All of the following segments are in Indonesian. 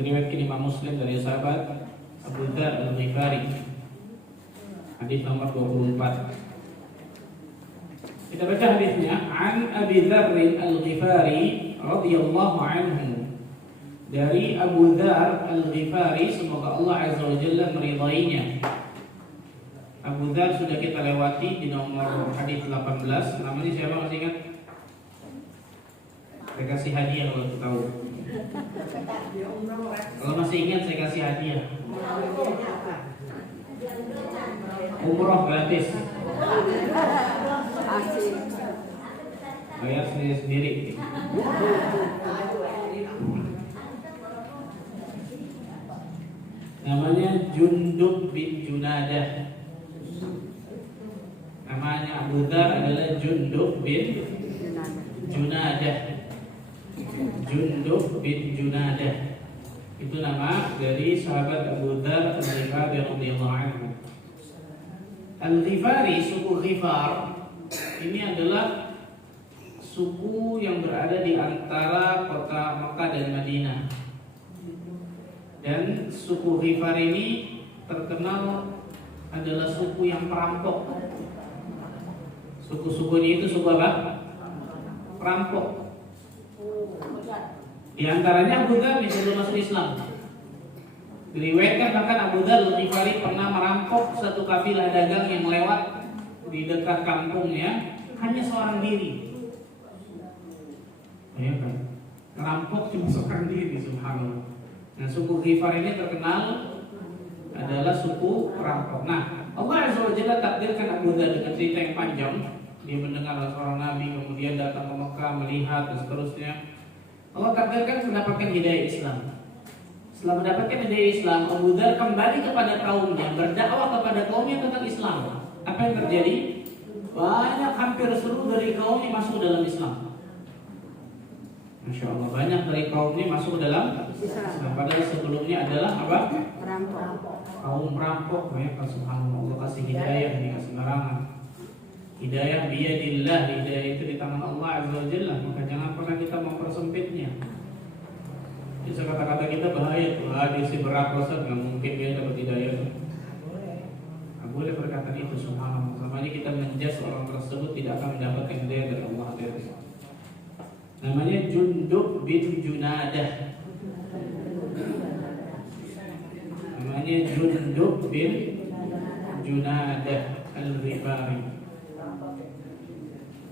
diriwayatkan Imam Muslim dari sahabat Abu Dzar Al-Ghifari, hadis nomor 24. Kita baca hadisnya. An Abi Dzar Al-Ghifari radhiyallahu anhu, dari Abu Dzar Al-Ghifari, semoga Allah Azza wa Jalla meridainya. Abu Dzar sudah kita lewati di nomor hadis 18. Namanya siapa, masih ingat? Saya kasih hadiah kalau tahu. Kalau masih ingat saya kasih hadiah. Umroh gratis. Bayar sendiri-sendiri. Namanya Jundub bin Junadah. Namanya Abu Dzar adalah Jundub bin Junadah. Jundub bin Junadah itu nama dari sahabat Abu Dzar Al-Ghifari radhiyallahu anhu. Al-Ghifari, suku Ghifar ini adalah suku yang berada di antara kota Makkah dan Madinah. Dan suku Ghifar ini terkenal adalah suku yang perampok. Suku-suku ini itu suku apa? Perampok. Di antaranya Abu Dzar sebelum masuk Islam. Diriwayatkan bahkan Abu Dzar Al-Ghifari pernah merampok satu kafilah dagang yang lewat di dekat kampungnya, hanya seorang diri. Ya kan? Merampok cuma seorang diri, subhanallah. Nah, suku Ghifar ini terkenal adalah suku perampok. Nah, Allah Azza wa Jalla takdirkan Abu Dzar dengan cerita yang panjang. Dia mendengar seorang nabi, kemudian datang ke Mekah melihat dan seterusnya. Allah takdirkan mendapatkan hidayah Islam. Setelah mendapatkan hidayah Islam, Abu Dzar kembali kepada kaumnya, berdakwah kepada kaumnya tentang Islam. Apa yang terjadi? Banyak, hampir seluruh dari kaumnya masuk dalam Islam. Masya Allah, banyak dari kaumnya masuk dalam Islam. Padahal sebelumnya adalah apa? Perampok. Kaum perampok. Banyak, subhanallah, Allah kasih hidayah, kasih larangan. Hidayah biyadillah, hidayah itu di tangan Allah Azza wa Jalla. Maka jangan pernah kita mempersempitnya. Bisa kata-kata kita bahaya tuh, dia si berat Ustaz, nggak mungkin dia dapat hidayah. Nggak boleh berkata itu, subhanallah. Selama ini kita menjas orang tersebut tidak akan mendapatkan hidayah dari Allah. Namanya Jundub bin Junadah. Namanya Jundub bin Junadah Al-Ghifari,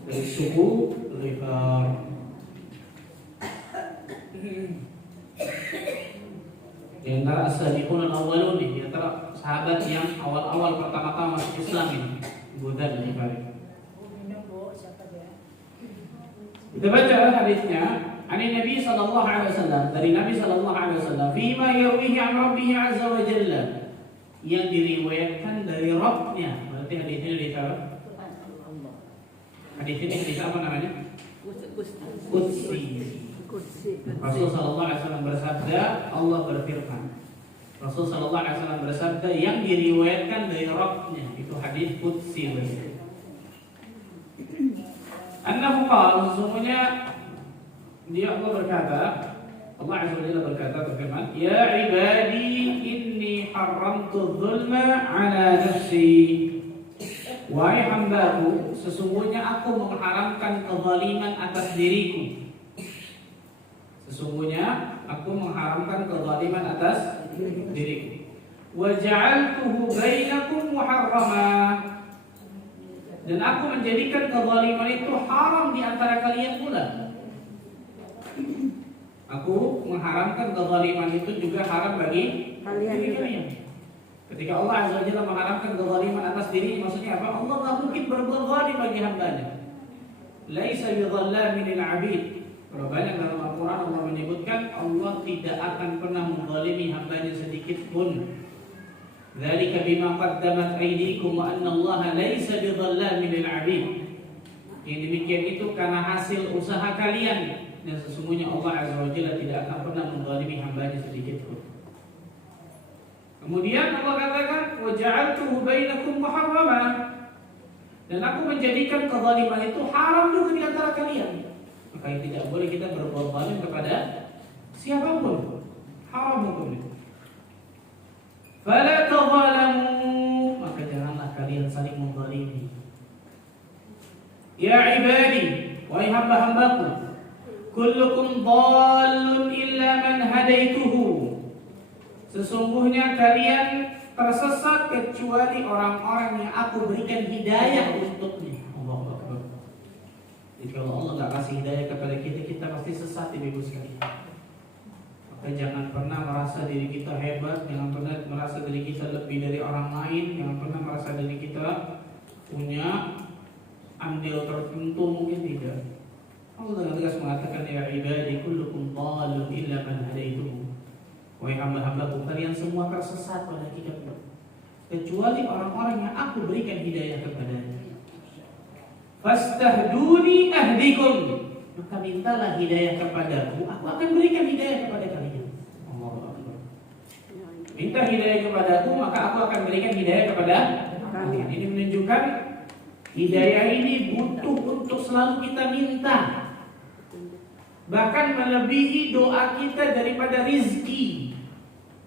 dari suku Ghifar. Di antara as-sabiqun al-awwalun, di antara sahabat yang awal-awal pertama-tama masuk Islam ini, Abu Dzar Al-Ghifari. Kita baca hadisnya. Ani Nabi sallallahu alaihi wasallam, dari Nabi sallallahu alaihi wasallam, fima yarwihi an rabbih azza wa jalla, yang diriwayatkan dari Rabbnya. Berarti hadisnya dari siapa? Hadis ini hadis apa namanya? Qudsi. Rasul sallallahu alaihi wasallam bersabda, Allah berfirman. Rasul sallallahu alaihi wasallam bersabda yang diriwayatkan dari Rabbnya, itu hadis qudsi. Annahu qala, sesungguhnya dia Allah berkata, Allah Azza wa Jalla berkata, berfirman, ya ibadi inni haramtu dzulma ala nafsi. Wahai hambaku, sesungguhnya aku mengharamkan kezaliman atas diriku. Sesungguhnya aku mengharamkan kezaliman atas diriku. Wa ja'altuhu bainakum muharrama. Dan aku menjadikan kezaliman itu haram di antara kalian pula. Aku mengharamkan kezaliman itu juga haram bagi kalian. Ketika Allah Azza wa Jalla mengharamkan kezaliman atas diri, maksudnya apa? Allah tidak mungkin berbuat zalim bagi hambanya. Laisa bidzallamin lil 'abid. Kalau banyak dalam Al-Quran Allah menyebutkan Allah tidak akan pernah menzalimi hambanya sedikit pun. Dzalika bima qaddamat aydikum wa anna Allah laisa bidzallamin lil 'abid. Yang demikian itu karena hasil usaha kalian, dan sesungguhnya Allah Azza wa Jalla tidak akan pernah menzalimi hambanya sedikit pun. Kemudian Allah katakan wa ja'altuhu bainakum muharrama, dan aku menjadikan kezaliman itu haram juga di antara kalian. Maka tidak boleh kita berbuat zalim kepada siapapun. haram hukumnya. Fala tadzalamu, maka janganlah kalian saling menzalimi. Ya ibadi, wahai hamba-hambaku, kullukum dhallun illa man hadaituhu. Sesungguhnya kalian tersesat kecuali orang-orang yang aku berikan hidayah untuknya. Allahu Akbar. Jadi kalau Allah nggak kasih hidayah kepada kita, kita pasti sesat, ibu sekalian. Maka jangan pernah merasa diri kita hebat, jangan pernah merasa diri kita lebih dari orang lain, jangan pernah merasa diri kita punya andil tertentu, mungkin tidak. Allah dengan tegas mengatakan, ya ibadi kullukum dhalun illa man hadaituhu. Wahai hamba-hambaku, kalian semua tersesat pada hakikatnya, kecuali orang-orang yang aku berikan hidayah kepadanya. Fastahduni ahdikum, maka mintalah hidayah kepadaku, aku akan berikan hidayah kepada kalian. Allahu Akbar. Minta hidayah kepadaku, maka aku akan berikan hidayah kepada kalian. Ini menunjukkan hidayah ini butuh untuk selalu kita minta, bahkan melebihi doa kita daripada rizki.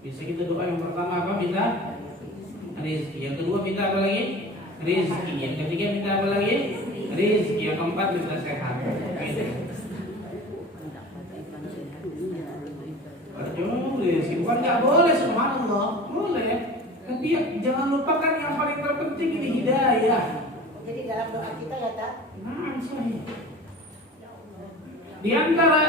Bisa kita doa yang pertama apa? Minta rizki. Yang kedua minta apa lagi? Rizki. Yang ketiga minta apa lagi? Rizki. Yang keempat minta sehat. Rizki bukan nggak boleh, subhanallah, boleh. Tapi jangan lupakan yang paling terpenting ini hidayah. Jadi dalam doa kita ya tak? Nah, sahih. Di antara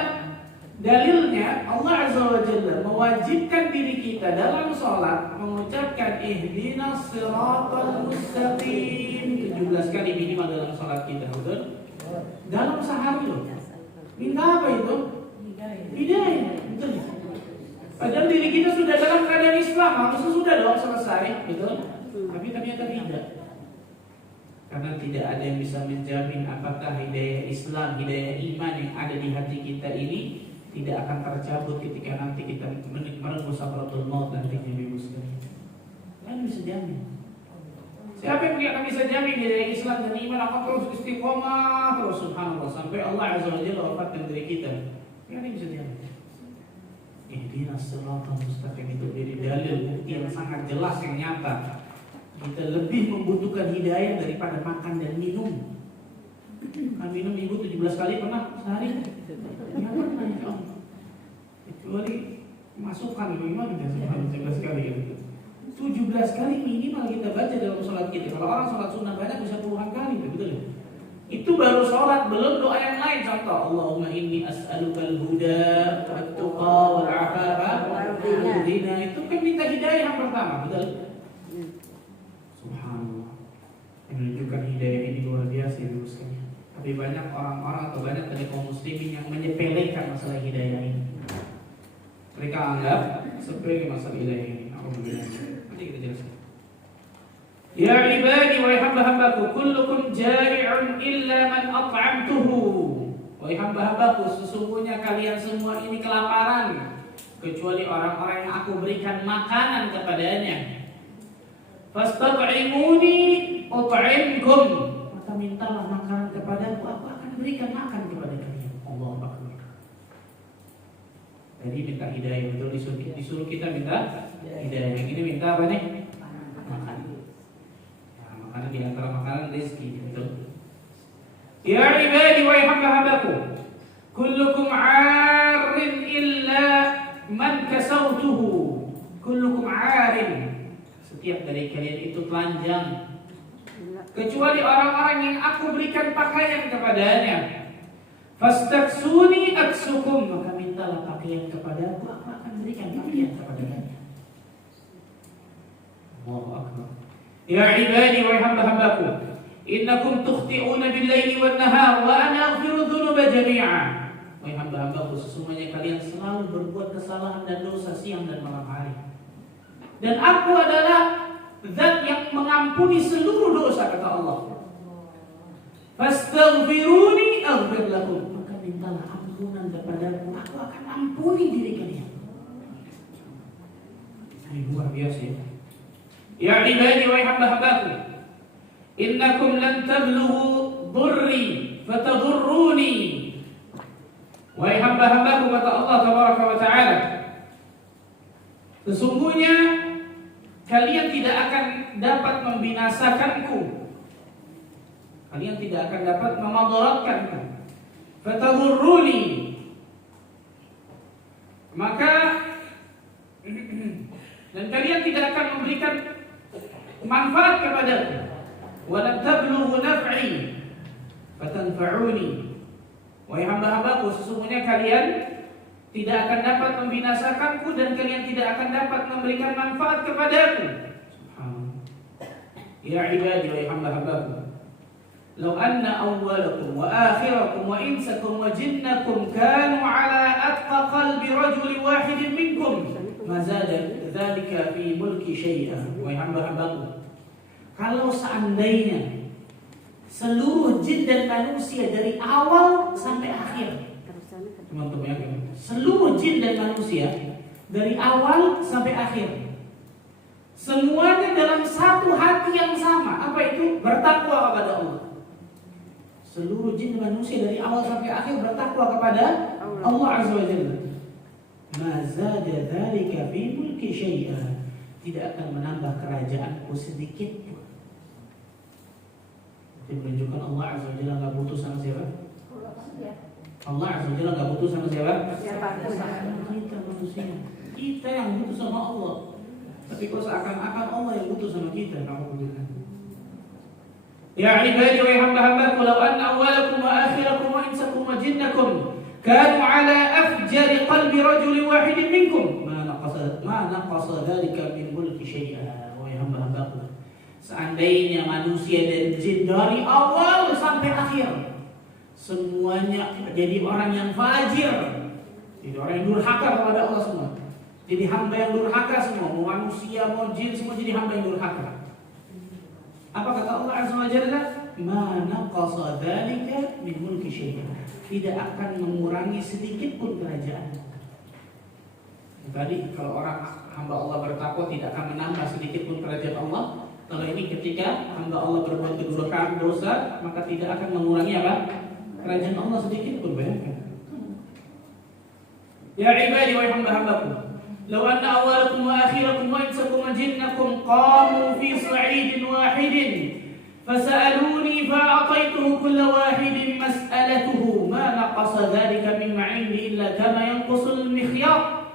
dalilnya Allah Azza wa Jalla mewajibkan diri kita dalam sholat mengucapkan ihdinas siratal mustaqim 17 kali minimal dalam sholat kita, betul? Dalam sehari loh. Minta apa itu? Hidayah, betul? Padahal diri kita sudah dalam keadaan Islam, harusnya sudah dong selesai, betul? Tapi ternyata tidak. Karena tidak ada yang bisa menjamin apakah hidayah Islam, hidayah iman yang ada di hati kita ini tidak akan tercabut ketika nanti kita menembus sakratul maut nantinya, ibu sekalian. Kan bisa jamin. Siapa yang akan bisa jamin hidayah Islam dan iman akan terus istiqomah terus, subhanallah, sampai Allah Azza wa Jalla wafatkan diri kita? Kan bisa jamin. Ihdinas siratal mustaqim itu jadi dalil bukti yang sangat jelas, yang nyata. Kita lebih membutuhkan hidayah daripada makan dan minum. Kan minum ibu 17 kali pernah sehari? Ya pernah, ya Allah. Kecuali masukkan gimana dia 17 kali gitu. 17 kali minimal kita baca dalam sholat kita. Kalau orang sholat sunnah banyak bisa puluhan kali, betul ya? Itu baru sholat, belum doa yang lain. Contoh, Allahumma inni as'alukal huda wat-tuqa wal-afafa wal-ghina. Itu kan minta hidayah yang pertama, betul? Subhanallah. Yang menunjukkan hidayah ini luar biasa, ibu sekalian. Tapi banyak orang-orang atau banyak dari kaum muslimin yang menyepelekan masalah hidayah ini. Mereka anggap sepele masalah hidayah ini. Nanti kita jelaskan. Ya ibadi, wahai hamba-hambaku, kullukum jari'un illa man at'amtuhu. Wahai hamba-hambaku, sesungguhnya kalian semua ini kelaparan kecuali orang-orang yang aku berikan makanan kepadanya. Fastat'imuni ut'imkum, maka mintalah makanan kepadaku, aku akan berikan makan kepada kalian. Allahu Akbar. Jadi minta hidayah, betul, disuruh kita minta hidayah. Yang ini minta apa nih? Makan. Nah, makanan di antara makanan rezeki, betul. Ya ibadi, wahai hamba-hambaku, kullukum 'arin illa man kasautuhu. Kullukum 'arin, setiap dari kalian itu telanjang kecuali orang-orang yang aku berikan pakaian kepadanya. Fastaksuni aksukum, maka mintalah pakaian kepadaku, aku akan berikan pakaian kepada kalian. Allahu Akbar. Ya ibadi, wahai hamba-hambaku, innakum tukhti'una bil-laili wan-nahar wa ana aghfiru dzunuba jami'a. Wahai hamba-hambaku, sesungguhnya kalian selalu berbuat kesalahan dan dosa siang dan malam hari. Dan aku adalah zat yang mengampuni seluruh dosa, kata Allah. Fastaghfiruni aghfir lakum, maka mintalah ampunan kepadaku, aku akan ampuni diri kalian. Ini luar biasa ya. Ya ibadi, wahai hamba-hambaku, innakum lan tablughu dhurri fatadurruni. Wahai hamba-hambaku, kata Allah tabaraka wa ta'ala, Sesungguhnya kalian tidak akan dapat membinasakanku. Kalian tidak akan dapat memadaratkanku. Fatadurruni. Maka dan kalian tidak akan memberikan manfaat kepadaku. Walam tablughu naf'i fatanfa'uni. Wahai hamba-hambaku, sesungguhnya kalian tidak akan dapat membinasakanku dan kalian tidak akan dapat memberikan manfaat kepadaku. Subhanallah. Ya ibadi, wahai hamba-hambaku, law anna awwalakum wa akhirakum wa insakum wa jinnakum kanu ala atqa qalbi rajulin wahidin minkum ma zada dzalika fi mulki syai'an. Wahai hamba-hambaku, kalau seandainya seluruh jin dan manusia dari awal sampai akhir, teman-teman ya, seluruh jin dan manusia dari awal sampai akhir, semuanya dalam satu hati yang sama. Apa itu? Bertakwa kepada Allah. Seluruh jin dan manusia dari awal sampai akhir bertakwa kepada Allah Azza wa Jalla. Ma zada dzalika fi mulki syai'an. Tidak akan menambah kerajaanku sedikit pun. Itu menunjukkan Allah Azza wa Jalla enggak butuh sama siapa? Allah Azza wa Jalla enggak butuh sama siapa? Kita manusia. Kita yang butuh sama Allah. Tapi kalau seakan-akan Allah yang butuh sama kita, kamu butuhkan. Ya ibadi, wa hamba-hambaku, law anna awwalakum wa akhirakum wa insakum wa jinnakum kanu ala afjari qalbi rajulin wahidin minkum ma naqasa dzalika min mulki syai'a. Wa hamba-hambaku, seandainya manusia dan jin dari awal sampai akhir semuanya jadi orang yang fajir, jadi orang yang durhaka kepada Allah semua, jadi hamba yang durhaka semua, mau manusia mau jin semua jadi hamba yang durhaka. Apa kata Allah Azza wa Jalla? Ma naqasa dzalika min mulki syai'an. Tidak akan mengurangi sedikit pun kerajaan. Tadi kalau orang hamba Allah bertakwa tidak akan menambah sedikit pun kerajaan Allah. Kalau ini ketika hamba Allah berbuat kedurhakaan dosa, maka tidak akan mengurangi apa? Kerajaan Allah sedikit pun. Bayangkan. Ya ibadi, wa hamba-hambaku, law anna awwalakum wa akhirakum wa insakum wa jinnakum qamu fi sa'idin wahidin fasa'aluni fa'ataytuhu kulla wahidin mas'alatuhu ma naqasa dhalika mimma 'indi illa kama yanqusul mikhyat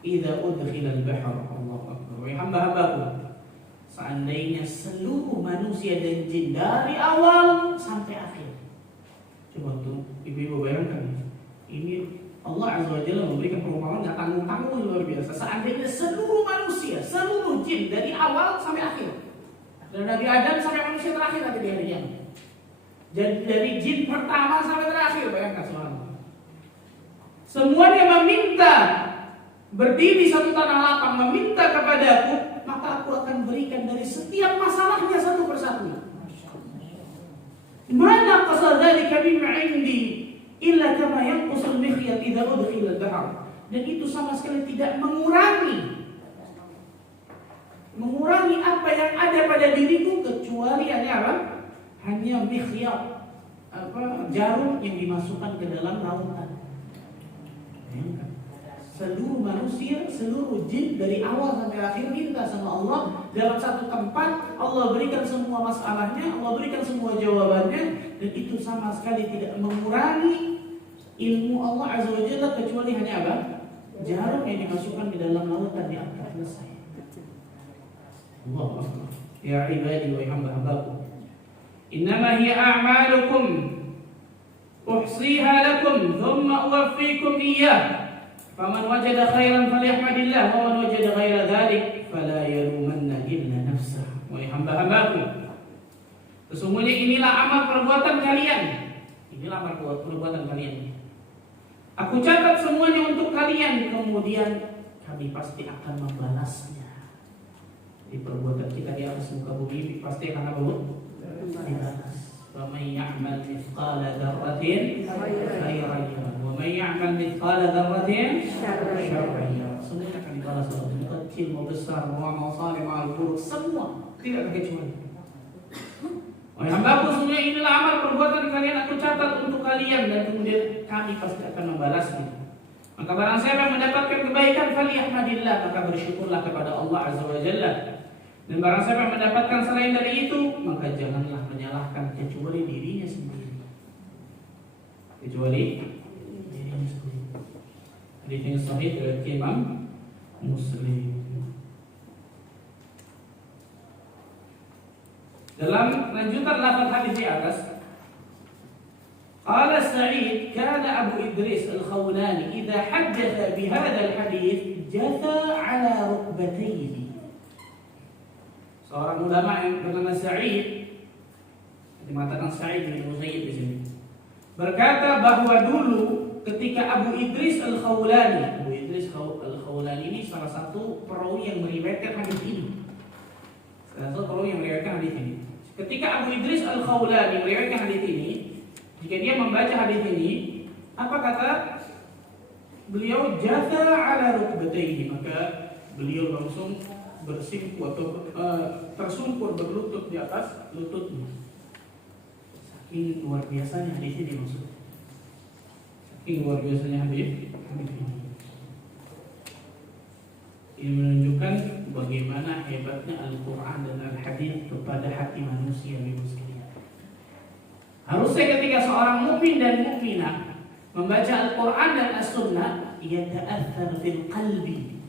idza udkhila al-bahr. Allahu akbar. Wa hamba-hambaku, seandainya seluruh manusia dan jin dari awal sampai akhir. Coba tuh ibu-ibu bayangkan, ini Allah Azza wa Jalla memberikan perumpamaan nggak tanggung-tanggung luar biasa. Seandainya seluruh manusia, seluruh jin dari awal sampai akhir, dari Nabi Adam sampai manusia terakhir nanti di hari kiamat. Jadi dari jin pertama sampai terakhir, bayangkan semuanya meminta, berdiri satu tanah lapang meminta kepadaku, maka aku akan berikan dari setiap masalahnya satu persatu. Mana qasa dzalika mimma 'indi illa kama yanqusul mikhyat idza udkhila al-bahr. Dan itu sama sekali tidak mengurangi apa yang ada pada diriku, kecuali hanya apa? Hanya mikhyat, jarum yang dimasukkan ke dalam lautan. Seluruh manusia, seluruh jin dari awal sampai akhir minta sama Allah dalam satu tempat. Allah berikan semua masalahnya, Allah berikan semua jawabannya, dan itu sama sekali tidak mengurangi ilmu Allah Azza wa Jalla, kecuali hanya apa? Jarum yang dimasukkan di dalam lautan di atas. Selesai. Allahu akbar. Ya ibadi, wa hamba-hambaku, innama hiya a'malukum uhsiha lakum thumma uwaffikum iyyah. Faman wajada khairan falyahmadillah wa man wajada ghaira dzalik fala yalumanna illa nafsah. Wahai hamba-hambaku, sesungguhnya inilah amal perbuatan kalian. Inilah amal perbuatan kalian. Aku catat semuanya untuk kalian, kemudian kami pasti akan membalasnya. Di perbuatan kita di atas muka bumi pasti akan apa? Dibalas. وَمَنْ يَعْمَلْ مِثْقَالَ ذَرَّةٍ خَيْرًا يَرَهُ وَمَنْ يَعْمَلْ مِثْقَالَ ذَرَّةٍ شَرًّا يَرَهُ. Semuanya akan dibalas. Mau kecil, mau besar, mau amal saleh, mau amal buruk, semua tidak terkecuali. Wahai hambaku, semuanya inilah amal perbuatan kalian, aku catat untuk kalian, dan kemudian kami pasti akan membalasnya. Maka barang siapa yang mendapatkan kebaikan, faliyahmad fahmadillah, maka bersyukurlah kepada Allah Azza wa Jalla. Dan barang siapa yang mendapatkan selain dari itu, maka janganlah menyalahkan kecuali dirinya sendiri. Kecuali dirinya sendiri. Hadis yang sahih dari Imam Muslim. Dalam lanjutan lafaz hadis di atas, qala Sa'id kana Abu Idris Al-Khawlani idza haddatha bi hadzal hadits jatha ala rukbatayhi. Seorang ulama yang bernama Sa'id, dimatakan Sa'id bin Musayyib di sini, berkata bahwa dulu ketika Abu Idris Al-Khawlani, Abu Idris Al-Khawlani ini salah satu perawi yang meriwayatkan hadis ini. Salah satu perawi yang meriwayatkan hadis ini. Ketika Abu Idris Al-Khawlani meriwayatkan hadis ini, jika dia membaca hadis ini, apa kata beliau? Jatha ala rukbatayhi, maka beliau langsung bersingkuk atau tersungkur berlutut di atas lututnya. Saking luar biasanya hadis ini maksudnya. Saking luar biasanya hadis ini. Ini menunjukkan bagaimana hebatnya Al-Quran dan Al-Hadis kepada hati manusia sekalian. Harusnya ketika seorang mukmin dan mukminah membaca Al-Quran dan As-Sunnah, ia ta'athar fil qalbi.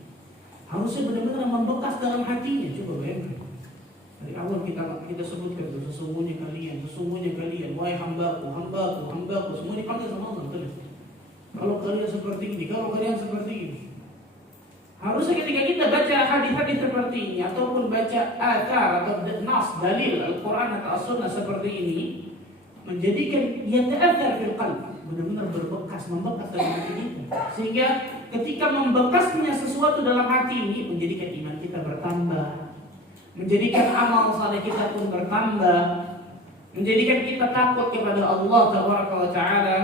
Harusnya benar-benar membekas dalam hatinya. Coba bayangkan. Dari awal kita sebutkan itu, sesungguhnya kalian, wahai hambaku, semua dipanggil sama Allah. Betul? Kalau kalian seperti ini, kalau kalian seperti ini. Harusnya ketika kita baca hadis-hadis seperti ini ataupun baca athar atau nas dalil Al-Quran atau As-Sunnah seperti ini, menjadikan yata'athar fil qalb, benar-benar membekas dalam hati kita. Sehingga ketika membekasnya sesuatu dalam hati ini, menjadikan iman kita bertambah, menjadikan amal saleh kita pun bertambah, menjadikan kita takut kepada Allah Taala,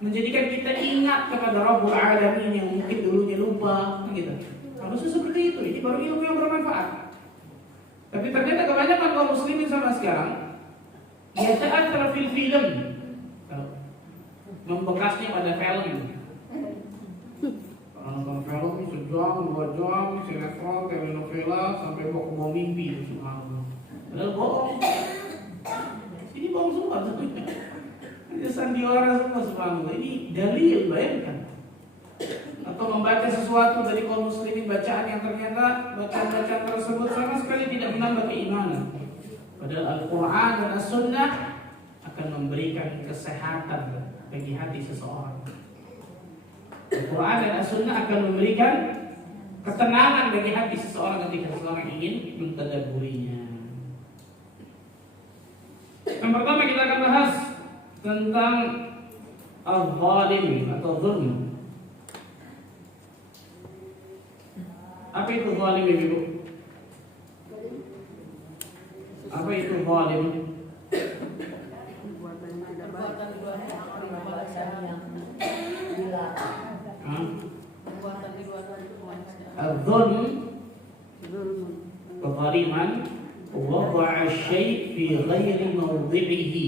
menjadikan kita ingat kepada Rabbul Alamin yang mungkin dulunya lupa, gitu. Harusnya seperti itu. Ini baru ilmu yang bermanfaat. Tapi ternyata kebanyakan kaum muslimin sama sekarang yata'athar fil film, membekasnya pada film. Nonton film sejam, 2 jam, sinetron, telenovela, sampai bawa mimpi, subhanallah. Padahal bohong. Ini bohong semua sebenarnya. Ini sandiwara semua, subhanallah. Ini dalil, bayangkan. Atau membaca sesuatu dari kaum muslimin, bacaan yang ternyata bacaan tersebut sama sekali tidak menambah keimanan. Padahal Al-Quran dan As-Sunnah akan memberikan kesehatan bagi hati seseorang. Al-Quran dan As-Sunnah akan memberikan ketenangan bagi hati seseorang ketika seseorang ingin mentadabburinya. Yang pertama kita akan bahas tentang al-zalim atau zulm. Apa itu zalim, Ibu? Apa itu zalim? Al-zulm, kezaliman, wada'a syai' fi ghairi mawdi'ihi.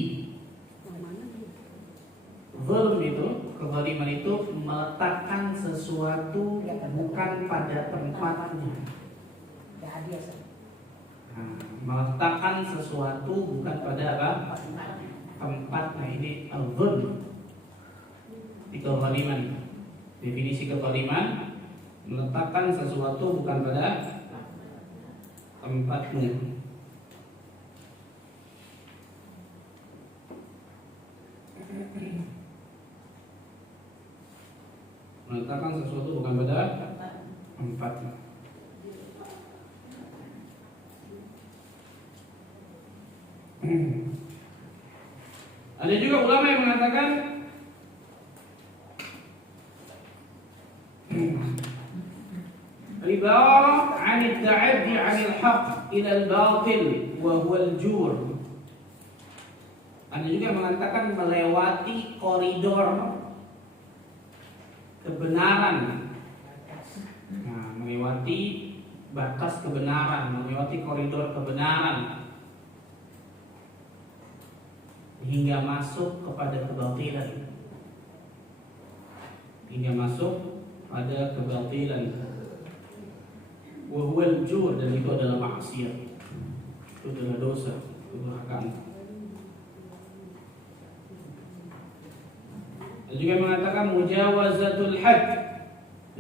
Zulm itu, kezaliman itu meletakkan sesuatu bukan pada tempatnya. Meletakkan sesuatu bukan pada apa? Tempatnya. Ini al-zulm. Di kezaliman. Definisi kezaliman, meletakkan sesuatu bukan pada tempatnya. Meletakkan sesuatu bukan pada tempatnya. Ada juga ulama yang mengatakan ibarah 'an at-ta'addi 'an al-haqq ila al-batil wa huwa al-jur. Ada juga yang mengatakan melewati koridor kebenaran. Nah, melewati batas kebenaran, melewati koridor kebenaran hingga masuk kepada kebatilan. Hingga masuk pada kebatilan. wal jur, dan itu adalah maksiat. Itu adalah dosa, durhaka. Dan juga mengatakan mujawazatul had,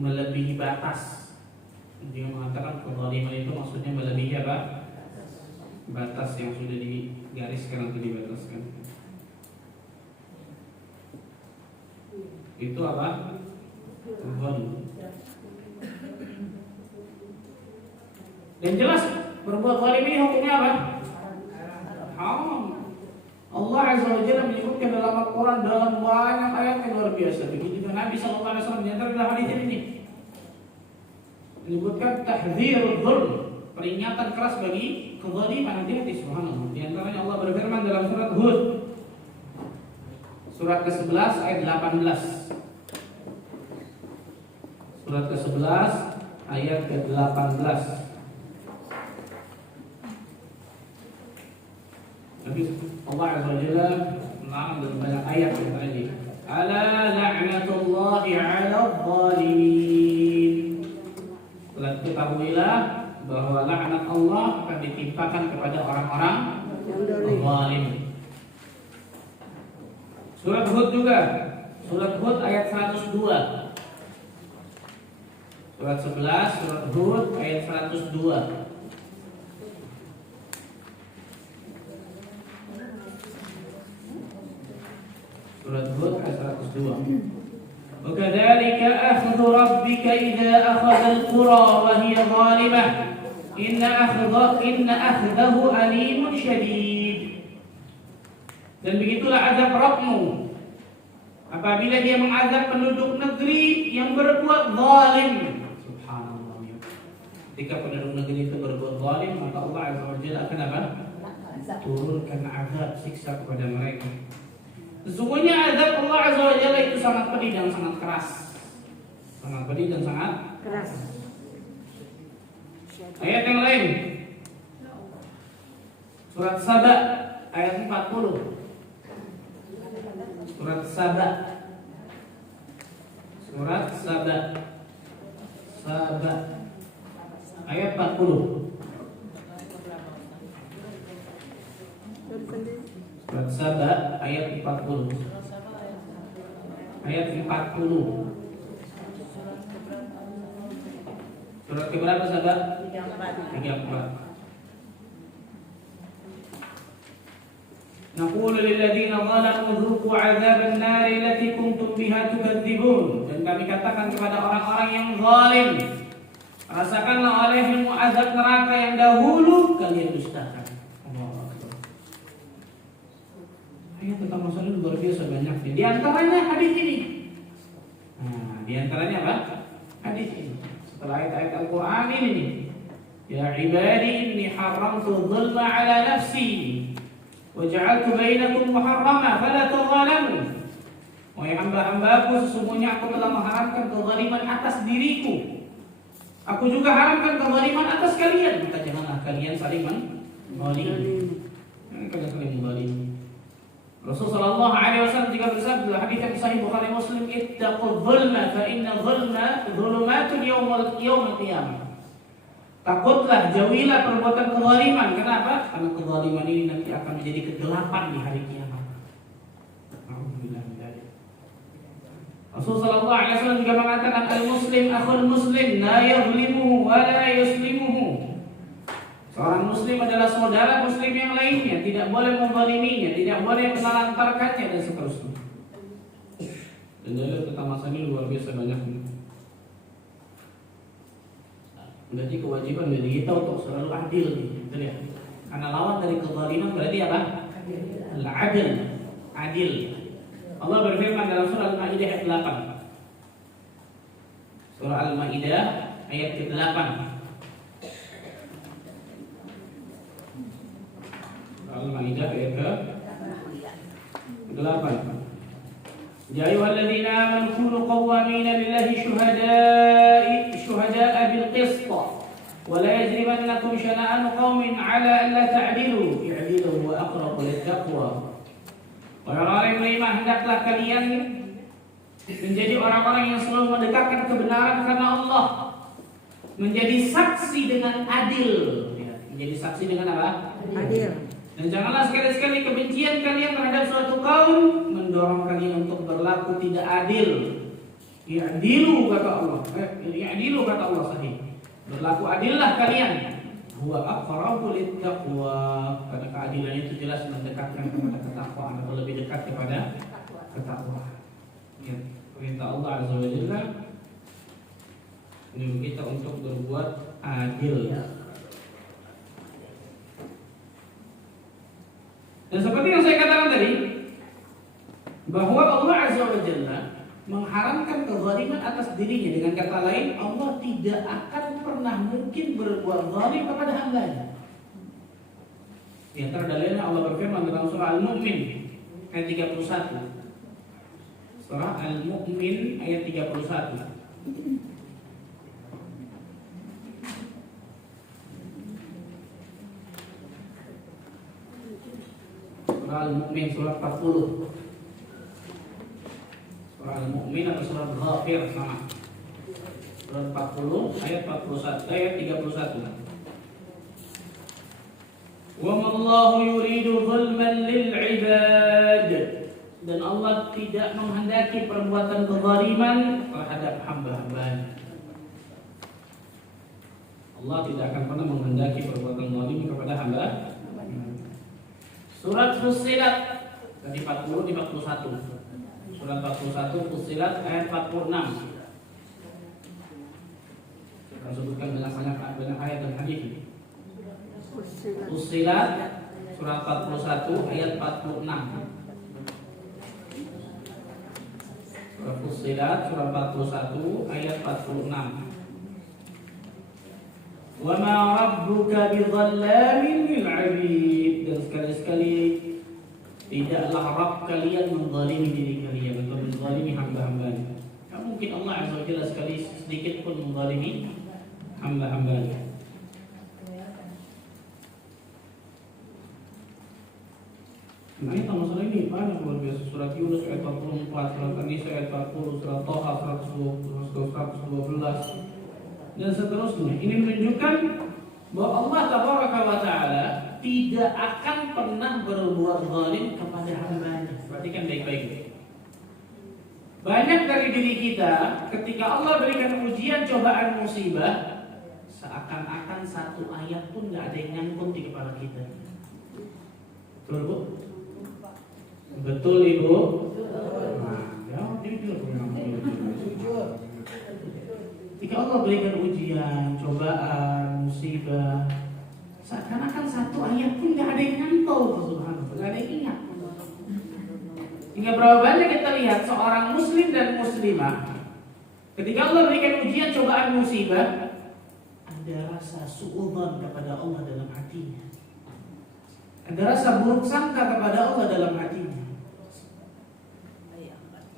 melebihi batas. Dan juga mengatakan kezaliman itu maksudnya melebihi apa? Batas yang sudah digariskan atau dibataskan. Itu apa? Zalim. Dan jelas berbuat zalim ini hukumnya apa? Haram. Allah Azza wa Jalla menyebutkan dalam Al-Quran dalam banyak ayat yang luar biasa. Begitu juga Nabi SAW menyatakan dalam hadis ini menyebutkan tahdzirul dzulm, peringatan keras bagi kezaliman. Hati-hati, subhanallah. Di antaranya Allah berfirman dalam surat Hud, surat ke-11 ayat 18. Surat ke-11 ayat ke-18. Tapi Allah Azza wa Jalla melarang dalam banyak ayat yang tadi. Ala la'natullahi 'alal zalimin. Telah ketahuilah bahwa laknat Allah akan ditimpakan kepada orang-orang zalim. Surat Hud juga. Surat Hud ayat 102. Surat 11, surat Hud ayat 102. Surat Hud ayat 102. وَكَذَلِكَ أَخْذُ رَبِّكَ إِذَا أَخَذَ الْقُرَى وَهِيَ ظَالِمَةٌ إِنَّ أَخْذَهُ أَلِيمٌ شَدِيدٌ. Dan begitulah azab Rabbmu apabila dia mengazab penduduk negeri yang berbuat zalim. Subhanallah. Ketika penduduk negeri itu berbuat zalim, maka Allah Azza wa Jalla akan apa? Turunkan azab, siksa kepada mereka. Sesungguhnya azab Allah Azza wa Jalla itu sangat pedih dan sangat keras. Sangat pedih dan sangat keras. Ayat yang lain. Surat Saba ayat 40. Surat Saba. Surat Saba. Saba ayat 40. Surat Saba ayat 40. Ayat 40. Surat keberapa Saba? 34. Naqulu lilladzina zalamu dzuqu 'adzaban nari allati kuntum biha tukadzibun. Dan kami katakan kepada orang-orang yang zalim, rasakanlah olehmu azab neraka yang dahulu kalian dustakan. Ayat tentang masalah ini luar biasa banyaknya. Di antaranya hadis ini. Nah, di antaranya apa? Hadis ini. Setelah ayat-ayat Al-Quran ini nih. Ya ibadi inni haramtu dhulma ala nafsi wa ja'altu bainakum muharrama fala tadhalamu. Wahai hamba-hambaku, sesungguhnya aku telah mengharamkan kezaliman atas diriku. Aku juga haramkan kezaliman atas kalian. Maka janganlah kalian saling menzalimi. Jangan kalian saling menzalimi. Rasulullah sallallahu alaihi wasallam juga bersabda dalam hadis yang sahih Bukhari Muslim, ittaqul dzulma fa inna dzulma dzulumatun yaumil qiyamah. Takutlah, jauhilah perbuatan kezaliman. Kenapa? Karena kezaliman ini nanti akan menjadi kegelapan di hari kiamat. Alhamdulillah. Rasulullah sallallahu alaihi wasallam juga mengatakan al-muslim akhul muslim la yuzlimuhu wa la yuslimuhu. Seorang muslim adalah saudara muslim yang lainnya, tidak boleh menzaliminya, tidak boleh menelantarkannya dan seterusnya. Dan dalil tentang masalah ini luar biasa banyak. Berarti kewajiban bagi kita untuk selalu adil, gitu ya. Karena lawan dari kezaliman berarti apa? Al-adil, adil. Allah berfirman dalam surah Al-Maidah ayat 8. Surah Al-Maidah ayat ke-8. Al-Maidah ayat ke-8. Ya ayyuhalladzina amanu kunu qawwamina lillahi syuhada'a bil qist wa la yajrimannakum shana'anu qaumin 'ala alla ta'dilu i'dilu huwa aqrabu lit-taqwa. Orang-orang yang beriman, hendaklah kalian menjadi orang-orang yang selalu mendekatkan kebenaran karena Allah. menjadi saksi dengan adil. Ya, menjadi saksi dengan apa? Adil. Dan janganlah sekali-sekali kebencian kalian terhadap suatu kaum mendorong kalian untuk berlaku tidak adil. I'dilu kata Allah. I'dilu kata Allah sahih. Berlaku adillah kalian. Huwa aqrabu littaqwa. Karena keadilan itu jelas mendekatkan kepada ketakwaan atau lebih dekat kepada ketakwaan. Ya, perintah Allah Azza wa Jalla menyuruh kita untuk berbuat adil. Dan seperti yang saya katakan tadi, bahwa Allah Azza wa Jalla mengharamkan kezaliman atas dirinya. Dengan kata lain, Allah tidak akan pernah mungkin berbuat zalim kepada hambanya. Di antara dalilnya Allah berfirman dalam surah Al-Mu'min ayat 31. Surah Al-Mu'min ayat 31. Surah Al-Mu'min surat 40. Surah Al-Mu'min atau surat Ghafir sama. Surat 40 ayat 41 ayat 31. Wa mallahu yuridu zulman lil ibad. Dan Allah tidak menghendaki perbuatan kezaliman terhadap hamba-hambanya. Allah tidak akan pernah menghendaki perbuatan zalim kepada hamba. Surat Fussilat dari 40 di 41. Surat 41 Fussilat ayat 46. Saya sebutkan banyak ayat dan hadis. Fussilat surat 41 ayat 46. Surat Fussilat surat 41 ayat 46. Wa ma rabbuka bidhallamin lil 'abid. Dan sekali-sekali tidaklah Rabb kalian menzalimi diri kalian atau menzalimi hamba-hambanya. Tak mungkin Allah Azza wa Jalla sekali sedikit pun menzalimi hamba-hambanya. Nah, ini masalah ini banyak luar biasa. Surat Yunus ayat 44, surat An-Nisa ayat 40, surat Thaha 112 dan seterusnya. Ini menunjukkan bahwa Allah Tabaraka wa Ta'ala tidak akan pernah berbuat zalim kepada hambanya. Perhatikan baik-baik. Banyak dari diri kita ketika Allah berikan ujian, cobaan, musibah, seakan-akan satu ayat pun gak ada yang nyangkut di kepala kita. Betul, Bu? Betul, Ibu? Nah, ya, jujur. Ketika Allah berikan ujian, cobaan, musibah, seakan-akan satu ayat pun gak ada yang nyantol, subhanallah, gak ada yang ingat. Hingga berapa banyak kita lihat seorang muslim dan muslimah, ketika Allah berikan ujian, cobaan, musibah, ada rasa suudzon kepada Allah dalam hatinya, ada rasa buruk sangka kepada Allah dalam hatinya.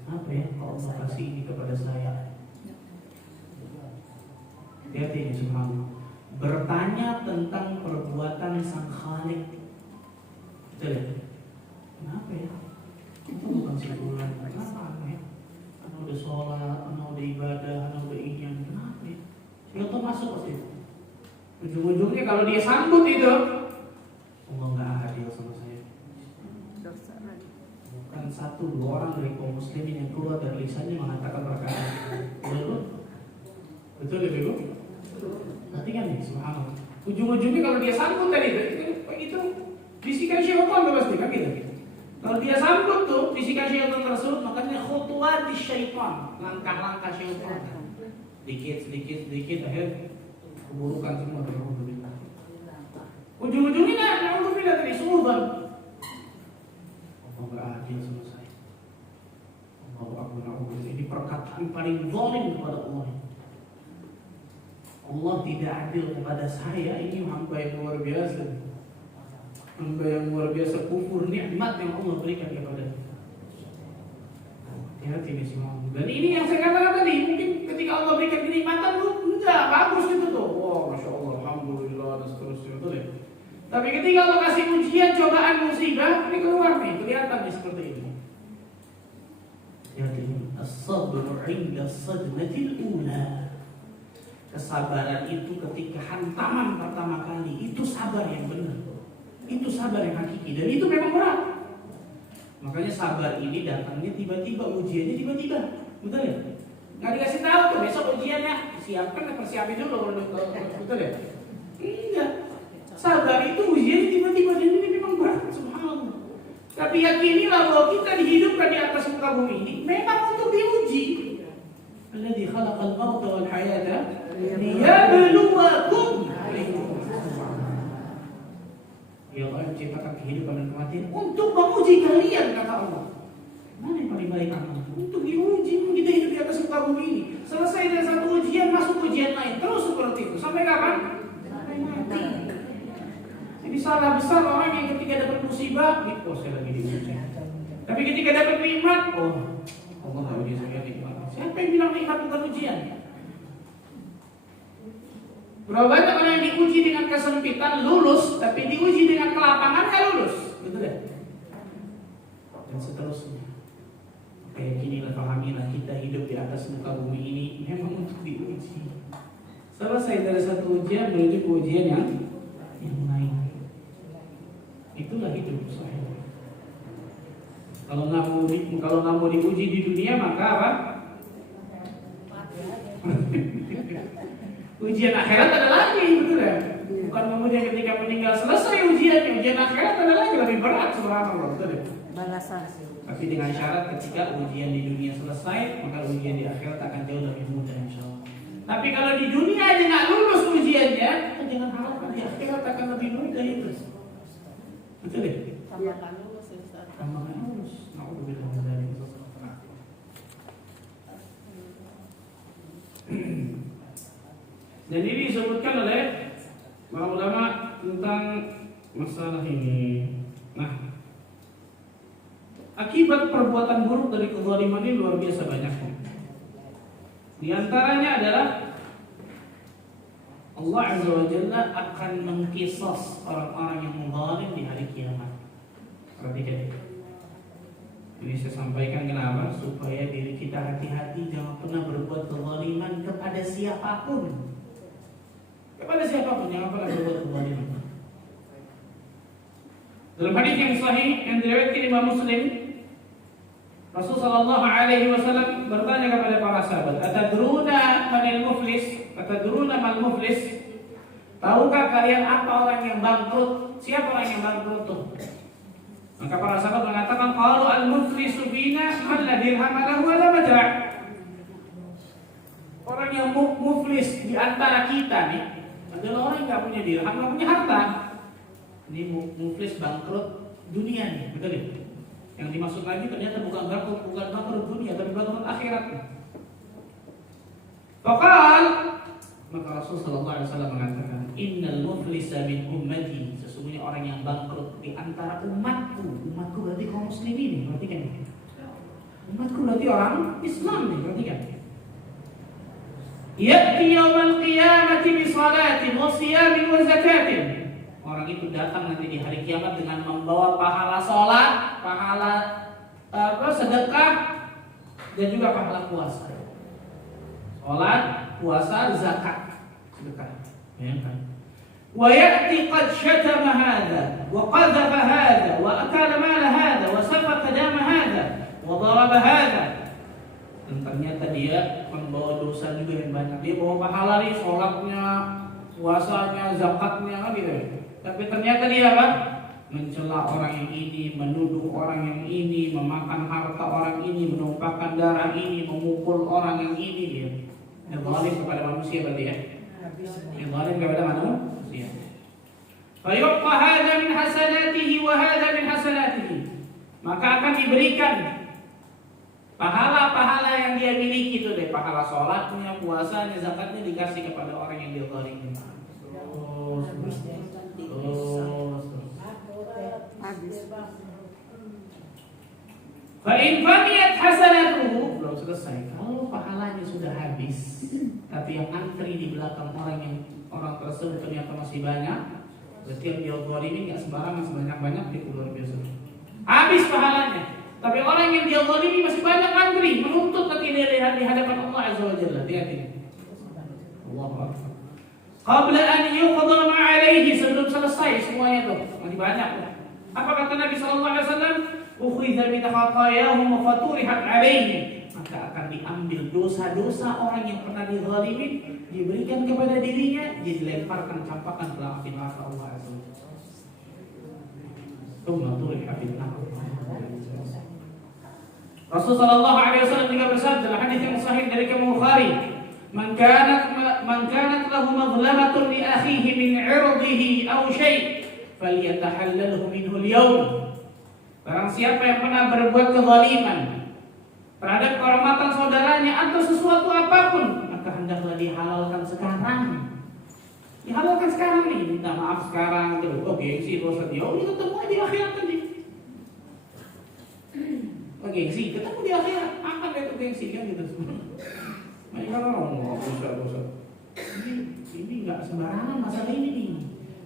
Kenapa ya kalau Allah kasih ini kepada saya? Hati-hati ini, subhanallah. Bertanya tentang perbuatan sang Khalik. Betul ya? Kenapa ya? Itu bukan sebulan. Kenapa ya? Karena udah sholat, karena udah ibadah, karena udah iman. Kenapa ya? Dia tuh masuk pasti. Ujung-ujungnya kalau dia sambut itu, Allah gak adil sama saya. Bukan satu dua orang dari kaum muslimin yang keluar dari lisannya mengatakan perkara. Betul ya, Ibu? Nanti kan nih, subhanallah. Ujung-ujungnya kalau dia sambut tadi itu bisikan syaitan pasti kan gitu. Kalau dia sambut tuh bisikan syaitan tersebut, makanya khutuwat syaitan, langkah-langkah syaitan. Sedikit akhir keburukan semua terjadi. Ujung-ujungnya na'udzubillah tadi suudzon. Allah beradil sama saya. Allah akbar. Ini perkataan paling zalim kepada Allah. Allah tidak adil kepada saya. Ini hamba yang luar biasa. Hamba yang luar biasa kufur nikmat yang Allah berikan kepada kita. Hati-hati nih semua. Dan ini yang saya katakan tadi, mungkin ketika Allah berikan kenikmatan lu enggak bagus itu tuh. Wah, masya Allah, alhamdulillah dan seterusnya, betul ya. Tapi ketika Allah kasih ujian, cobaan, musibah, ini keluar nih, kelihatan nih seperti ini. Hati-hati. As-sabru 'inda as-sadmatil ula. Kesabaran itu ketika hantaman pertama kali, itu sabar yang benar. Itu sabar yang hakiki, dan itu memang berat. Makanya sabar ini datangnya tiba-tiba, ujiannya tiba-tiba. Betul ya? Nggak dikasih tahu tuh besok ujiannya, siapkan, persiapin dulu. Betul ya? Enggak. Sabar itu ujiannya tiba-tiba, dan ini memang berat. Subhanallah. Tapi yakinilah bahwa kita dihidupkan di atas muka bumi ini memang untuk diuji. Alladzi khalaqal mauta wal hayata liyabluwakum. Ya Allah menciptakan kehidupan dan kematian untuk menguji kalian, kata Allah. Mana yang paling baik amal? Untuk diuji, kita hidup di atas muka bumi ini. Selesai dari satu ujian, masuk ujian lain. Terus seperti itu. Sampai kapan? Sampai mati. Jadi salah besar orang yang ketika dapat musibah, oh saya lagi diuji. Tapi ketika dapat nikmat, oh Allah nggak uji saya nikmat. Siapa yang bilang nikmat bukan ujian? Berapa banyak orang yang diuji dengan kesempitan lulus, tapi diuji dengan kelapangan nggak lulus, betul ya? Dan seterusnya. Yakinilah, pahamilah, kita hidup di atas muka bumi ini memang untuk diuji. Selesai dari satu ujian menuju ke ujian yang lain. Itulah hidup saya. Kalau nggak mau diuji di dunia, maka apa? Ujian akhirat ada lagi, betul ya? Bukan kemudian ketika meninggal selesai ujiannya, ujian akhirat ada lagi lebih berat, subhanallah, betul ya? Balasan. Tapi dengan syarat ketika ujian di dunia selesai, maka ujian di akhirat akan jauh lebih mudah, insya Allah. Tapi kalau di dunia aja nggak lulus ujiannya, jangan harapkan di akhirat akan lebih mudah itu. Betul ya? Tambahkan lulus, Ustaz. Tambahkan lulus. Na'udzubillah min dzalik. Dan ini disebutkan oleh para ulama tentang masalah ini. Nah, akibat perbuatan buruk dari kezaliman ini luar biasa banyaknya. Di antaranya adalah Allah Azza wa Jalla akan mengkisos orang-orang yang zalim di hari kiamat. Perhatikan. Ini saya sampaikan kenapa? Supaya diri kita hati-hati, jangan pernah berbuat kezaliman kepada siapapun. Kepada siapapun jangan pernah berbuat kezaliman. Dalam hadis yang sahih yang diriwayatkan Imam Muslim, Rasulullah sallallahu alaihi wasallam bertanya kepada para sahabat, "Atadruna manil muflis? Atadruna mal muflis?" Tahukah kalian apa orang yang bangkrut? Siapa orang yang bangkrut tuh? Maka para sahabat mengatakan, qalu al-muflisu fina man la dirham lahu wa la mata'. Orang yang muflis di antara kita nih adalah orang yang enggak punya dirham, enggak punya harta. Ini muflis bangkrut dunia nih, betul ya? Yang dimaksud lagi ternyata bukan bangkrut dunia, tapi bangkrut akhirat. Faqal, maka Rasul sallallahu alaihi wasallam mengatakan, innal muflisa min ummati, sesungguhnya orang yang bangkrut di antara umatku. Umatku berarti kaum muslimin, perhatikan. Umatku berarti orang Islam nih, perhatikan. Ya'ti yawmal qiyamati bi salatin wa siyamin wa zakatin. Orang itu datang nanti di hari kiamat dengan membawa pahala sholat, pahala sedekah, dan juga pahala puasa. Sholat, puasa, zakat, sedekah. Ya kan? Wa ya'ti qad syatama hadha, wa qadhafa hadha, wa akala mala hadha, wa safaka dama hadha, wa daraba hadha. Dan ternyata dia membawa dosa juga yang banyak. Dia bawa pahala nih, sholatnya, puasanya, zakatnya, kan gitu. Tapi ternyata dia apa? Mencela orang yang ini, menuduh orang yang ini, memakan harta orang ini, menumpahkan darah ini, memukul orang yang ini dia. Yang zalim kepada manusia berarti ya. Yang zalim kepada manusia. Fa yuqqa hadza min hasanatihi wa hadza min hasanatihi. Maka akan diberikan pahala-pahala yang dia miliki itu deh, pahala sholatnya, puasanya, zakatnya dikasih kepada orang yang dia zalimi. Fa'in faniyat hasanatuhu, belum selesai. Kalau pahalanya sudah habis, tapi yang antri di belakang orang tersebut ternyata masih banyak, berarti yang dia zalimi nggak sembarangan, sebanyak-banyak itu luar biasa. Habis pahalanya, tapi orang yang dia zalimi masih banyak antri menuntut nanti di hadapan Allah Azza wa Jalla. Hati-hati. Allahu Akbar. Qabla an yuqda ma alaihi, sebelum selesai semuanya tuh, masih banyak tuh. Apa kata Nabi sallallahu alaihi wasallam? Ukhidha min khatayahum wa faturihat alaihi. Maka akan diambil dosa-dosa orang yang pernah dizalimi, diberikan kepada dirinya, dilemparkan campakan ke api neraka Allah Azza wa Jalla. Rasul sallallahu alaihi wasallam juga bersabda dalam hadis yang sahih dari Imam Bukhari, "Man kanat lahu madlamatun li akhihi min 'irdihi aw shay' falyatahallalhu minhu al-yawm." Barang siapa yang pernah berbuat kezaliman terhadap kehormatan saudaranya atau sesuatu apapun, maka hendaklah dihalalkan sekarang. Dihalalkan sekarang nih, minta maaf sekarang tuh. Oh gengsi dosa dia, oh ini ketemu aja di akhirat tadi. Oh gengsi, ketemu di akhirat, akan itu gengsi kan gitu. Mereka orang dosa. Ini nggak sembarangan masalah ini nih.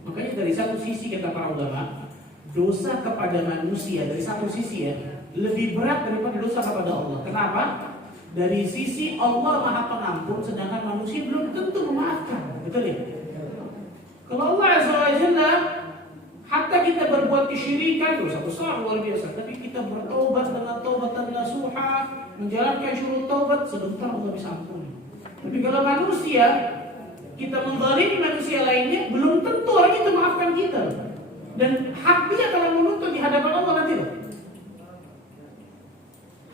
Makanya dari satu sisi kata para ulama, dosa kepada manusia dari satu sisi ya lebih berat daripada dosa kepada Allah. Kenapa? Dari sisi Allah Maha Pengampun, sedangkan manusia belum tentu memaafkan. Betul ya? Kalau Allah Azza wa Jalla, hatta kita berbuat kesyirikan, dosa besar luar biasa, tapi kita bertobat dengan taubatan nasuha, menjalankan syurut taubat, sebentar Allah bisa ampuni. Tapi kalau manusia, kita menzalimi manusia lainnya, belum tentu orang itu maafkan kita. Dan hak dia kalau menuntut di hadapan Allah nanti loh.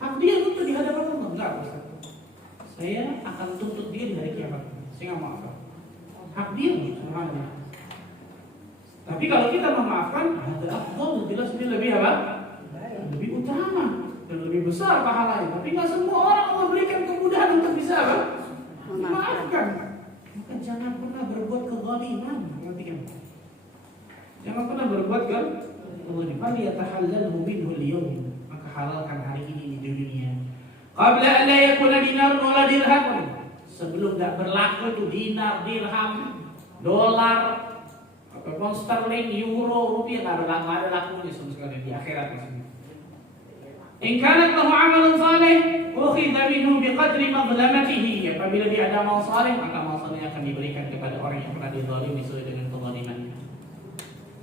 Hak dia nuntut di hadapan Allah. Enggak, Ustaz. Saya akan tuntut dia di hari kiamat. Saya nggak maafkan. Hak dia sebenarnya. Tapi kalau kita memaafkan, ada afdal, jelas dia lebih apa? Lebih utama dan lebih besar pahalanya. Tapi nggak semua orang Allah berikan kemudahan untuk bisa apa? Memaafkan. Maka jangan pernah berbuat kezaliman. Jangan pernah berbuat kezaliman. Yatahallalhu minhu al-yawm. Maka halalkan hari ini di dunia. Qabla an la yakuna dinarun wala dirham. Sebelum enggak berlaku itu dinar, dirham, dolar, ataupun sterling, euro, rupiah, enggak ada lakunya sama sekali di akhirat maksudnya. In kanat lahu 'amalun salih, ukhidha minhu biqadri madlamatihi. Apabila dia ada amal saleh, maka amal salehnya akan diberikan kepada orang yang pernah dizalimi sesuai dengan kezalimannya.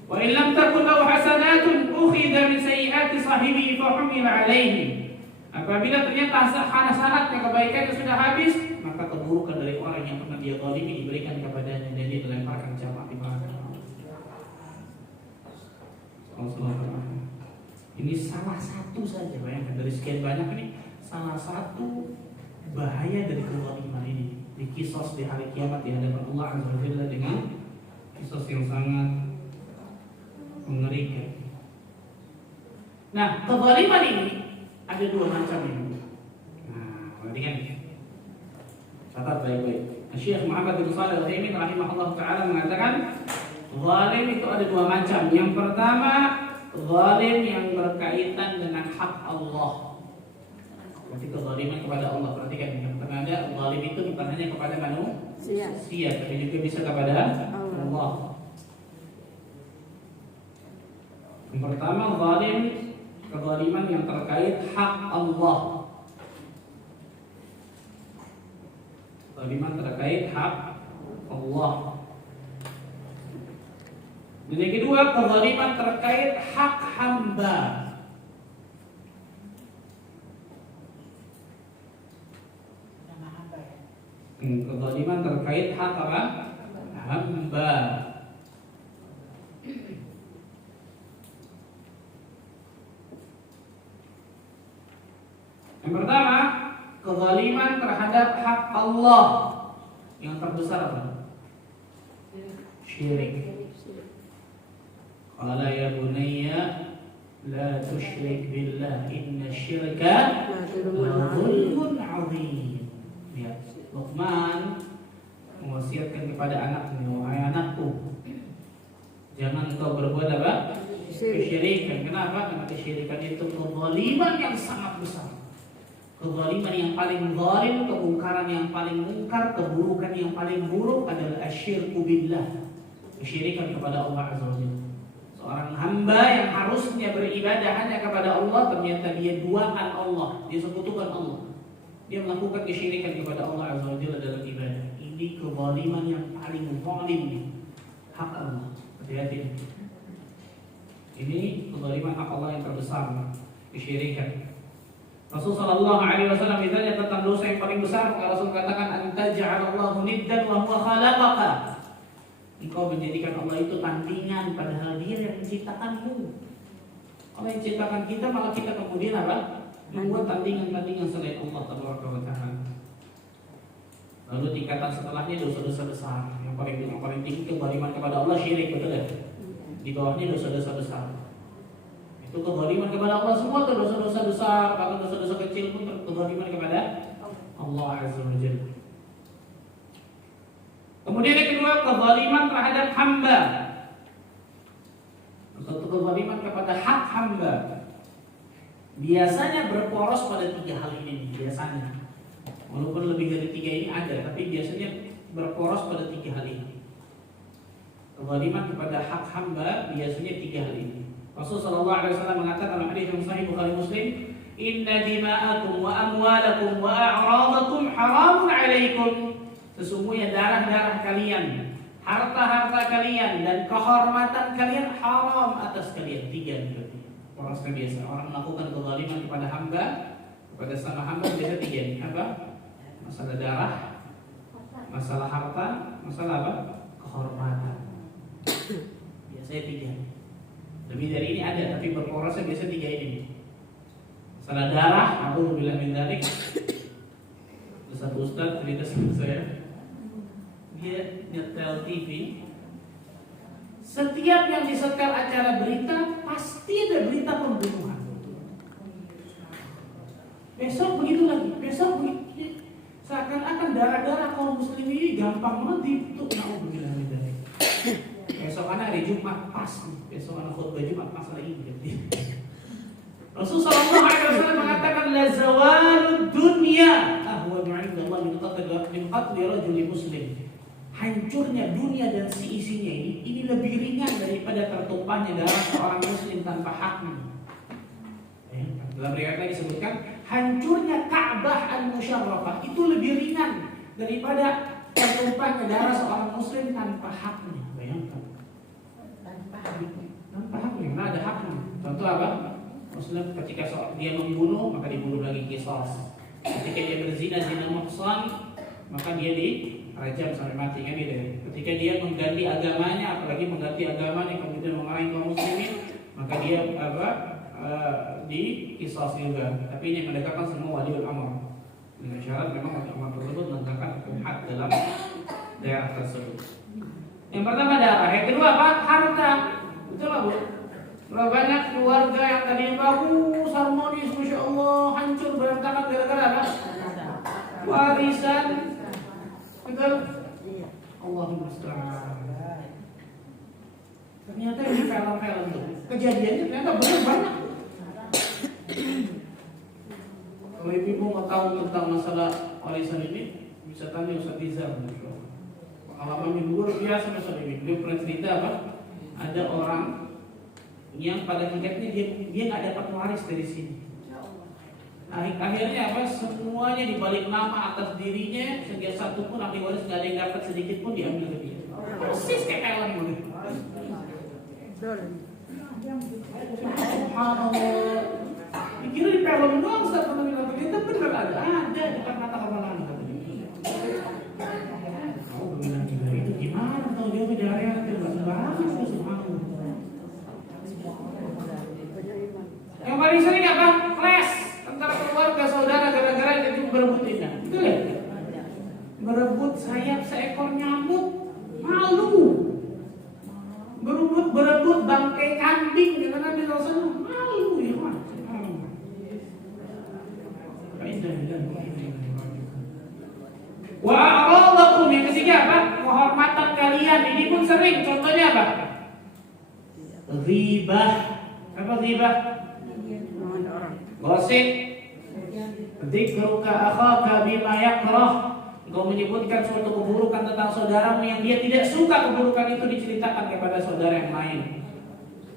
Wa in lam takun lahu hasanatun ukhidha min sayyiati sahibihi fa humila alaihi. Apabila ternyata hasanatnya kebaikannya sudah habis, maka keburukan dari orang yang pernah dia zalimi diberikan kepadanya dan dia dilemparkan jamaah di neraka. Ini salah satu saja, bayangkan dari sekian banyak ini salah satu bahaya dari kezaliman ini. Dikisos di hari kiamat di hadapan Allah Azza wa Jalla dengan kisos yang sangat mengerikan. Nah, kezaliman ini ada dua macam ini. Nah, perhatikan. Catat baik-baik. Syekh Muhammad bin Shalih Al-Utsaimin rahimahullah taala mengatakan, zalim itu ada dua macam. Yang pertama, zalim yang berkaitan dengan hak Allah. Berarti kezaliman kepada Allah. Perhatikan, yang pertama ada zalim itu bukan hanya kepada manusia, tapi juga bisa kepada Allah. Yang pertama, zalim kezaliman yang terkait hak Allah. Kezaliman terkait hak Allah. Dan yang kedua, kezaliman terkait hak hamba. Kezaliman terkait hak apa? Hamba. Yang pertama, kezaliman terhadap hak Allah. Yang terbesar apa? Syirik. Qala ya bunayya la tusyrik billah inna syirka la zulmun 'adzim. Ya, Luqman mewasiatkan kepada anaknya, wahai anakku, jangan kau berbuat apa? Kesyirikan. Kenapa? Karena kesyirikan itu kezaliman yang sangat besar. Kezaliman yang paling zalim, kemungkaran yang paling mungkar, keburukan yang paling buruk adalah asyirku billah. Kesyirikan kepada Allah Azza wa Jalla. Seorang hamba yang harusnya beribadah hanya kepada Allah, ternyata dia duakan Allah, dia sekutukan Allah. Dia melakukan kesyirikan kepada Allah Azza wa Jalla dalam ibadah. Ini Ini kezaliman yang paling zalim nih. Hak Allah. Hati-hati. Ini kezaliman hak Allah yang terbesar, kesyirikan. Rasul sallallahu alaihi wasallam ditanya tentang dosa yang paling besar, maka Rasul katakan anta ja'alallahu niddan wa huwa khalaqaka. Engkau menjadikan Allah itu tandingan padahal Dia yang menciptakanmu. Allah yang menciptakan kita, malah kita kemudian apa? Membuat tandingan-tandingan selain Allah tabaraka wa taala. Lalu tingkatan setelahnya dosa-dosa besar. Yang paling tinggi kezaliman kepada Allah syirik, betul ya? Di bawahnya dosa-dosa besar. Itu kezaliman kepada Allah semua tuh, dosa-dosa besar, bahkan dosa-dosa kecil pun kezaliman kepada Allah Azza wa Jalla. Kemudian yang kedua, kezaliman terhadap hamba. Satu kezaliman kepada hak hamba. Biasanya berporos pada 3 hal ini biasanya. Walaupun lebih dari 3 ini ada, tapi biasanya berporos pada 3 hal ini. Kezaliman kepada hak hamba biasanya 3 hal ini. Rasul sallallahu alaihi wasallam mengatakan dalam hadis yang sahih Bukhari Muslim, "Inna dima'akum wa amwalakum wa a'radakum haramun 'alaikum." Sesungguhnya darah-darah kalian, harta-harta kalian dan kehormatan kalian haram atas kalian. 3 itu. Orang biasa, orang melakukan kezaliman kepada hamba, kepada sama hamba biasa 3 ini. Apa? Masalah darah, masalah harta, masalah apa? Kehormatan. Biasanya 3. Lebih dari ini ada, tapi berporosnya biasa 3 ini. Masalah darah, aku bilang min dzalik. Satu ustaz cerita sama saya, dia nyetel TV. Setiap yang disetel acara berita, pasti ada berita pembunuhan. Besok begitu lagi, besok begitu. Seakan-akan darah-darah kaum muslim ini gampang banget dituk. Na'udzubillah min dzalik. Besok kan hari Jumat pas nih. Besok anak khutbah Jumat masalah ini. Rasulullah SAW mengatakan la zawalud dunya ahwanu 'inda Allah min qatli rajulin muslim. Hancurnya dunia dan seisinya ini lebih ringan daripada tertumpahnya darah seorang muslim tanpa haknya. Dalam riwayat lain disebutkan hancurnya Ka'bah al-Musyarrafah itu lebih ringan daripada tertumpahnya darah seorang muslim tanpa haknya. Bayangkan. Tanpa haknya, nah ada haknya. Contoh apa? Muslim ketika dia membunuh, maka dibunuh lagi qisas. Ketika dia berzina, zina muhsan, maka dia dirajam sampai mati kan gitu. Ketika dia mengganti agamanya, apalagi mengganti agamanya kemudian memarahi kaum muslimin, maka dia di qisas juga. Tapi ini mendekatkan semua waliul amr. Dengan syarat memang waliul amr tersebut menegakkan hukum had dalam daerah tersebut. Yang pertama darah, yang kedua apa? Harta. Betul nggak Bu? Berapa banyak keluarga yang tadi bagus, harmonis, masya Allah, hancur berantakan gara-gara apa? Warisan. Betul? Allahumma musta'an. Ternyata ini film-film tuh. Kejadiannya ternyata benar banyak. Kalau ibu mau tahu tentang masalah warisan ini, bisa tanya Ustaz Rizal. Pengalaman yang luar biasa masalah ini. Dia pernah cerita apa? Ada orang yang pada tingkatnya dia nggak dapat waris dari sini. Akhirnya apa? Semuanya dibalik nama atas dirinya, sehingga satu pun ahli waris nggak ada yang dapat sedikit pun diambil ke dia. Persis kayak film ini. Subhanallah. Dikira di film doang Ustaz pernah bilang begitu, benar ada di depan mata kepala anda. Kau bilang itu gimana? Tahu dia berdarah itu nggak sembarangan. Subhanallah. Yang paling sering apa? Clash antara keluarga saudara gara-gara itu berebut ini. Betul ya? Berebut sayap seekor nyamuk, malu. Berebut bangkai kambing dengan Nabi SAW, malu ya Pak. Wa a'radakum, yang ketiga apa? Kehormatan kalian. Ini pun sering. Contohnya apa? Ghibah. Apa ghibah? Gosip. Dzikruka akhaka bima yakrah. Engkau menyebutkan suatu keburukan tentang saudaramu yang dia tidak suka keburukan itu diceritakan kepada saudara yang lain.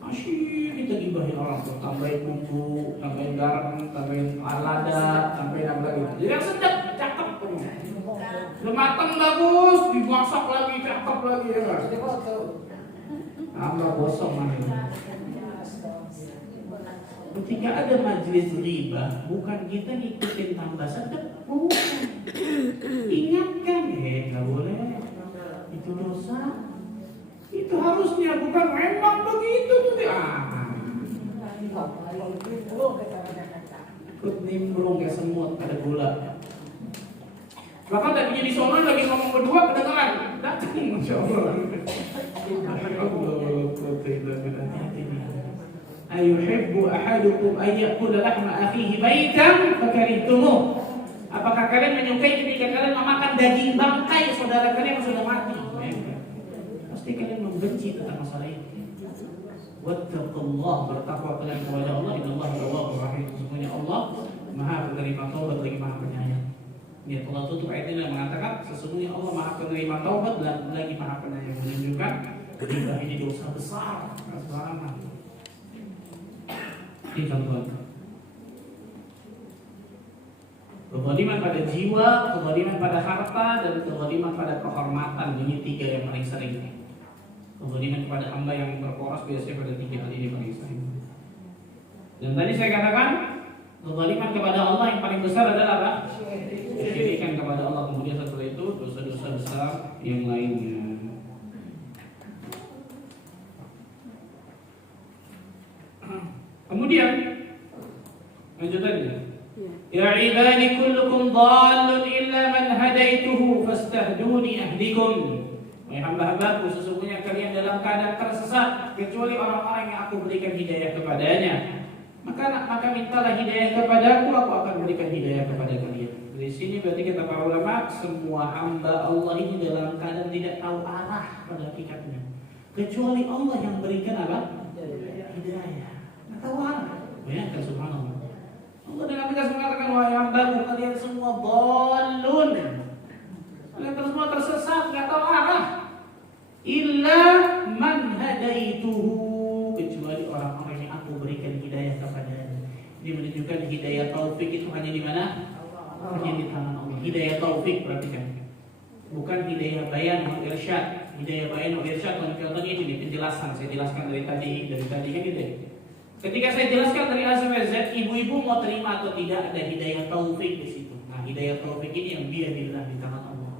Asyik kita gibahin orang tuh, tambahin bumbu, tambahin garam, tambahin lada, tambahin apa lagi. Jadi yang sedap, cakep. Udah matang bagus, dimasak lagi, cakep lagi ya kan? Sudah foto. Tambah gosong mana? Ketika ada majelis riba, bukan kita ngikutin tambah sedap, bukan. Ingatkan, nggak boleh. Itu dosa. Itu harusnya bukan memang begitu tuh dia. Ikut nimbrung kayak semut ada gula. Bahkan tadinya di sono lagi ngomong berdua kedengeran. Datang, masya Allah. Ayuhibbu ahadukum an ya'kula lahma akhihi baitan fakarihtumuh. Apakah kalian menyukai ketika kalian memakan daging bangkai saudara kalian yang sudah mati? Pasti kalian membenci tentang masalah ini. Wattaqullah, bertakwa kalian kepada Allah. Innallaha tawwabur rahim. Sesungguhnya Allah Maha penerima taubat lagi Maha penyayang. Ya, Allah tutup ayat ini mengatakan sesungguhnya Allah Maha penerima taubat dan lagi Maha penyayang, menunjukkan riba ini dosa besar. Sembarangan. Ini contoh. Kezaliman pada jiwa, kezaliman pada harta, dan kezaliman pada kehormatan. Ini tiga yang paling sering. Kezaliman kepada hamba yang berporos biasanya pada tiga hal ini paling sering. Dan tadi saya katakan kezaliman kepada Allah yang paling besar adalah apa? Kesyirikan kepada Allah. Kemudian setelah itu dosa-dosa besar yang lainnya. Kemudian lanjutannya. Ya ibadi kullukum dhalun illa man hadaituhu fastahduni ahdikum. Wahai hamba-hambaku, sesungguhnya kalian dalam keadaan tersesat kecuali orang-orang yang aku berikan hidayah kepadanya. Maka mintalah hidayah kepadaku, aku akan berikan hidayah kepada kalian. Di sini berarti kata para ulama, semua hamba Allah ini dalam keadaan tidak tahu arah pada hakikatnya. Kecuali Allah yang berikan apa? Hidayah. Nggak tahu arah. Bayangkan subhanallah. Allah dengan tegas mengatakan, wahai hambaku, kalian semua dhalun. Kalian semua tersesat, nggak tahu arah. Illa man hadaituhu, kecuali orang-orang yang aku berikan hidayah kepadanya. Ini menunjukkan hidayah taufik itu hanya di mana? Hanya di tangan Allah. Hidayah taufik perhatikan. Bukan hidayah bayan atau irsyad. Hidayah bayan atau irsyad contohnya ini penjelasan. Saya jelaskan dari tadi kan gitu. Ketika saya jelaskan dari A sampai Z, ibu-ibu mau terima atau tidak, ada hidayah taufik di situ. Nah, hidayah taufik ini yang biadillah di tangan Allah.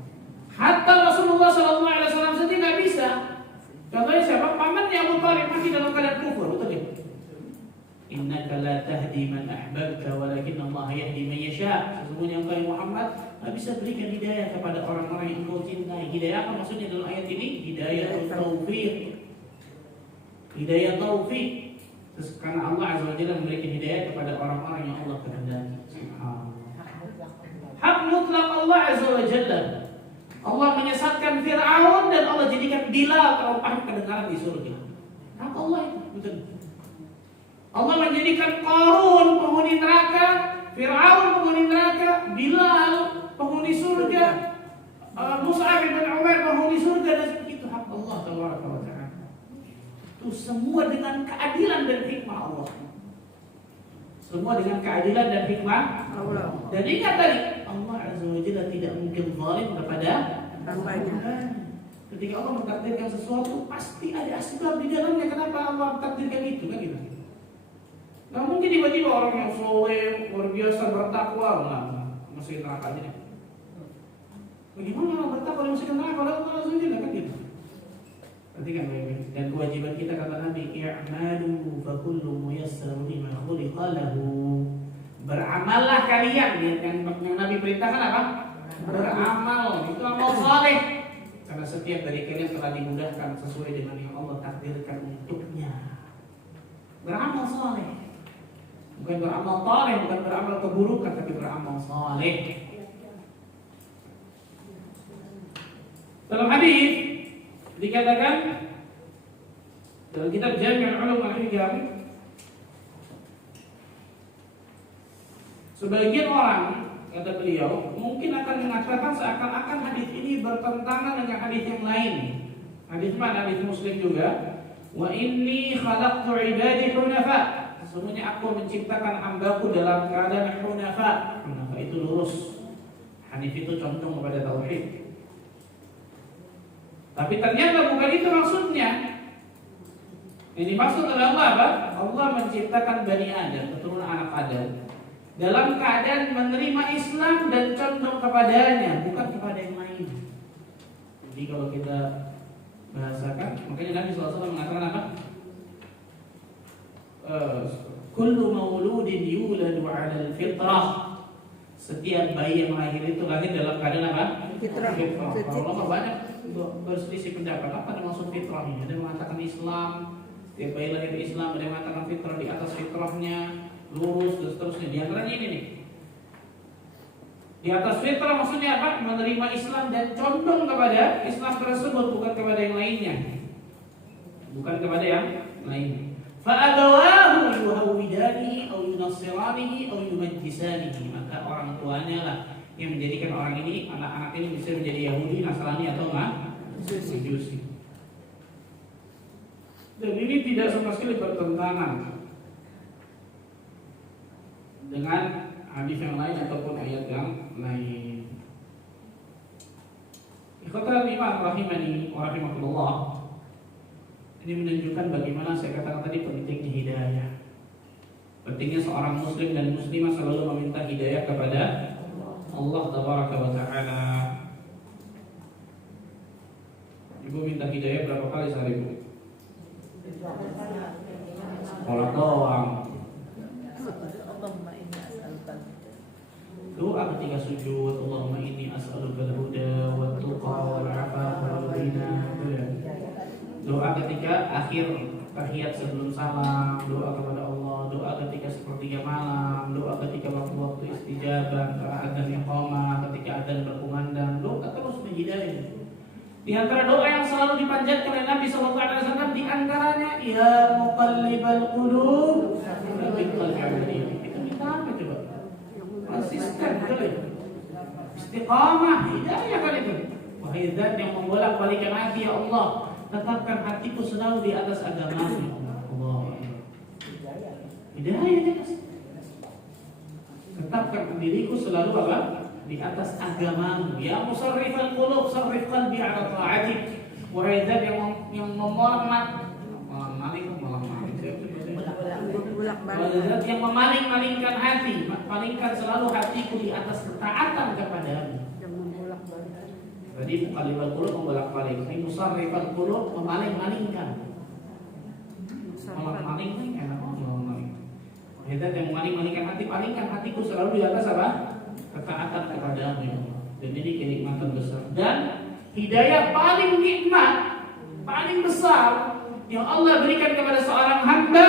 Hatta Rasulullah SAW saja nggak bisa. Contohnya siapa? Pamannya Abu Thalib masih dalam keadaan kufur, betul ya? Innaka la tahdi man ahbabta walakin Allah yahdi man yasha. Sesungguhnya engkau Muhammad nggak bisa berikan hidayah kepada orang-orang yang engkau cintai. Hidayah apa maksudnya dalam ayat ini? Hidayah taufik. Hidayah taufik. Karena Allah Azza wa Jalla memberikan hidayah kepada orang-orang yang Allah kehendaki. Hak mutlak Allah Azza wa Jalla. Allah menyesatkan Fir'aun dan Allah jadikan Bilal terompah kedengaran di surga. Hak Allah itu, betul. Allah menjadikan Qarun penghuni neraka, Fir'aun penghuni neraka, Bilal penghuni surga, Mus'ab bin Umair penghuni surga, dan itu hak Allah Taala. Itu semua dengan keadilan dan hikmah Allah. Semua dengan keadilan dan hikmah Allah. Dan ingat tadi, Allah Azza wa Jalla tidak mungkin zalim kepada hambanya. Ketika Allah mentakdirkan sesuatu, pasti ada asbab di dalamnya. Kenapa Allah mentakdirkan itu? Kan gitu. Gak mungkin tiba-tiba orang yang soleh, luar biasa bertakwa, masukin neraka aja. Bagaimana orang bertakwa dan masukin neraka? Allah Azza wa Jalla kan gitu. Perhatikan baik-baik. Dan kewajiban kita kata Nabi, i'malu fa kullu muyassarun lima khuliqa lahu. Beramallah kalian. Yang Nabi perintahkan apa? Beramal. Itu amal saleh. Karena setiap dari kalian telah dimudahkan sesuai dengan yang Allah takdirkan untuknya. Beramal saleh. Bukan beramal saleh, bukan beramal keburukan, tapi beramal saleh. Dalam hadis dikatakan dalam kitab Jami' Ulum Al-Hikam, sebagian orang, kata beliau, mungkin akan mengatakan seakan-akan hadis ini bertentangan dengan hadis yang lain. Hadis mana? Hadis Muslim juga. Wa inni khalaqtu ibadi hunafa. Sesungguhnya aku menciptakan hambaku dalam keadaan hunafa. Hunafa itu lurus. Hanif itu condong kepada tauhid. Tapi ternyata bukan itu maksudnya. Ini maksud adalah apa? Allah menciptakan Bani Adam, keturunan anak Adam, dalam keadaan menerima Islam dan condong kepadanya, bukan kepada yang lain. Jadi kalau kita bahasakan, makanya Nabi SAW mengatakan apa? Kullu mauludin yuladu 'alal fitrah. Setiap bayi yang lahir itu lahir dalam keadaan apa? Fitrah. Kalau Allah banyak berselisih pendapat apa yang maksud fitrah ini. Ada yang mengatakan Islam, setiap bayi lahir Islam, ada yang mengatakan fitrah di atas fitrahnya, lurus dan seterusnya. Di antaranya ini nih. Di atas fitrah maksudnya apa? Menerima Islam dan condong kepada Islam tersebut, bukan kepada yang lainnya. Bukan kepada yang lainnya. Fa'abawahu yuhawidanihi aw yunassiranihi aw yumajjisanihi. Maka orang tuanya lah yang menjadikan orang ini, anak-anak ini bisa menjadi Yahudi, Nasrani atau Majusi. Dan ini tidak sama sekali bertentangan dengan hadis yang lain ataupun ayat yang lain. Ikhwatal iman rahimani wa rahimakumullah. Ini menunjukkan bagaimana saya katakan tadi pentingnya hidayah. Pentingnya seorang muslim dan muslimah selalu meminta hidayah kepada Allah tabaraka wa ta'ala. Ibu minta hidayah berapa kali sehari, Bu? Sekolah doang. Doa ketika sujud, Allahumma inni as'aluka al-huda wat tuqa wal 'afafa wal ghina. Doa ketika akhir tahiyat sebelum salam, doa kepada Allah, doa ketika sepertiga malam, doa ketika waktu-waktu istijabah, adzan iqamah, ketika adzan berkumandang, doa terus menghidayah. Di antara doa yang selalu dipanjatkan oleh Nabi SAW di antaranya ya muqallibal qulub tsabbit qalbi. Kita minta apa coba? Konsisten kali. Istiqamah, hidayah kali itu. Wahai zat yang membolak-balikan hati, ya Allah, tetapkan hatiku selalu di atas agama-Mu. Allah. Hidayah jelas. Tetapkan diriku selalu apa? Di atas agama-Mu. Ya musarrifal qulub, sarrif qalbi 'ala ta'atik. Wahai zat yang zat yang memaling-malingkan hati, palingkan selalu hatiku di atas ketaatan kepadamu. Jadi muqallibal qulub membolak-balik, ini musarrifal qulub memaling-malingkan. Memaling-malingkan Zat yang memaling-malingkan hati, palingkan hatiku selalu di atas apa? Ketaatan kepadamu, ya Allah. Dan ini kenikmatan besar. Dan hidayah paling nikmat, paling besar yang Allah berikan kepada seorang hamba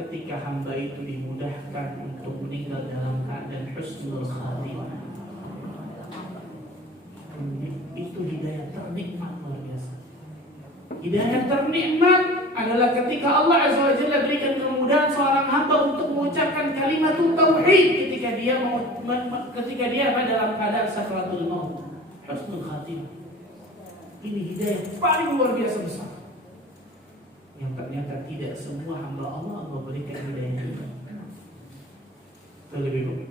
ketika hamba itu dimudahkan untuk meninggal dalam keadaan husnul khatimah. Itu hidayah ternikmat luar biasa. Hidayah ternikmat adalah ketika Allah Azza wa Jalla berikan kemudahan seorang hamba untuk mengucapkan kalimat tauhid ketika dia dalam keadaan sakaratul maut, husnul khatimah. Ini hidayah paling luar biasa besar, yang ternyata tidak semua hamba Allah berikan hidayah ini. Terlebih dulu,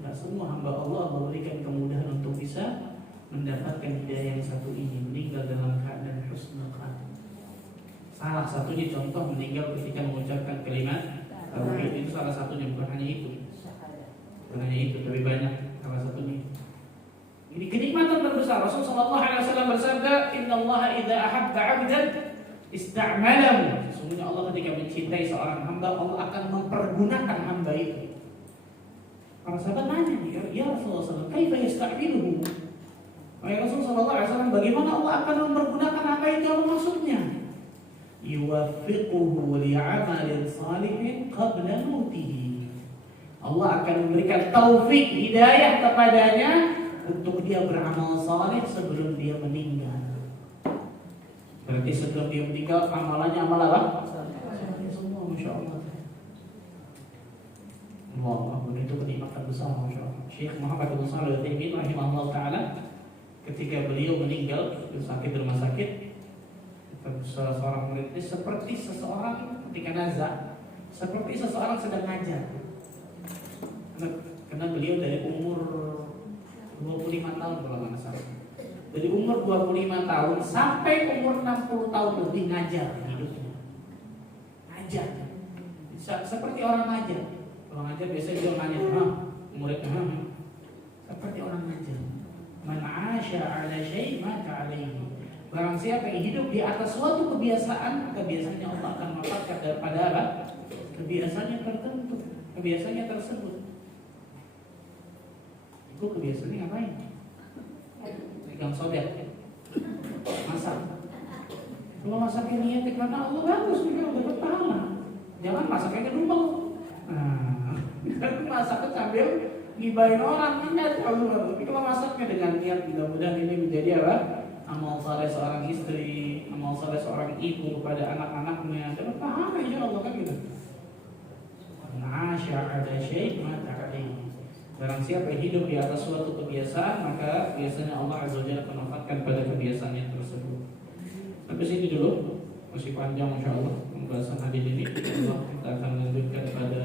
tidak semua hamba Allah berikan kemudahan untuk bisa mendapatkan hidayah yang satu ini, meninggal dalam keadaan husnul khatimah. Salah satunya contoh meninggal ketika mengucapkan kalimat tauhid, itu salah satunya, bukan hanya itu. Bukan hanya itu, lebih banyak salah satunya. Ini kenikmatan terbesar. Rasulullah SAW bersabda, "Innallaha idza ahabba 'abdan ista'malahu." Sesungguhnya Allah ketika mencintai seorang hamba, Allah akan mempergunakan hamba itu. Para sahabat nanya, "Ya Rasulullah SAW, kaifa yasta'miluhu?" Wahai Rasulullah SAW, bagaimana Allah akan mempergunakan hamba itu? Apa maksudnya? Yuwaffiquhu li'amalin salihin qabla mautihi. Allah akan memberikan taufik, hidayah kepadanya untuk dia beramal saleh sebelum dia meninggal. Berarti sebelum dia meninggal amalannya amal apa? Semua, Masya Allah. Allah, itu kenikmatan besar, Masya Allah. Syekh Muhammad bin Shalih Al-Utsaimin rahimahullah ta'ala, ketika beliau meninggal sakit di rumah sakit, seorang murid ini seperti seseorang ketika nazar, seperti seseorang sedang ngajar. Karena beliau dari umur 25 tahun kalau nggak salah. Dari umur 25 tahun sampai umur 60 tahun lebih ngajar hidupnya. Ngajar. Seperti orang ngajar. Kalau ngajar biasanya dia ngajar, muridnya seperti orang ngajar. Man 'asha 'ala syai' mata 'alaihi. Barang siapa yang hidup di atas suatu kebiasaan, maka biasanya Allah akan mewafatkan daripada apa? Kebiasaannya tertentu, kebiasaannya tersebut. Itu kebiasaannya ngapain? Pegang sobek, masak. Kalau masaknya niatnya karena Allah, bagus, juga dapat pahala. Jangan masaknya ke rumah. Nah, masaknya sambil ngibahin orang, ingat Allah. Tapi kalau masaknya dengan niat, mudah-mudahan ini menjadi apa? Amal saleh seorang istri, amal saleh seorang ibu kepada anak-anaknya, dapat pahala insya Allah kan gitu. Ada syai' mata 'alaihi. Barang siapa yang hidup di atas suatu kebiasaan, maka biasanya Allah Azza wa Jalla menafatkan pada kebiasaannya tersebut. Sampai sini dulu, masih panjang insya Allah pembahasan hadis ini. Allah, kita akan lanjutkan pada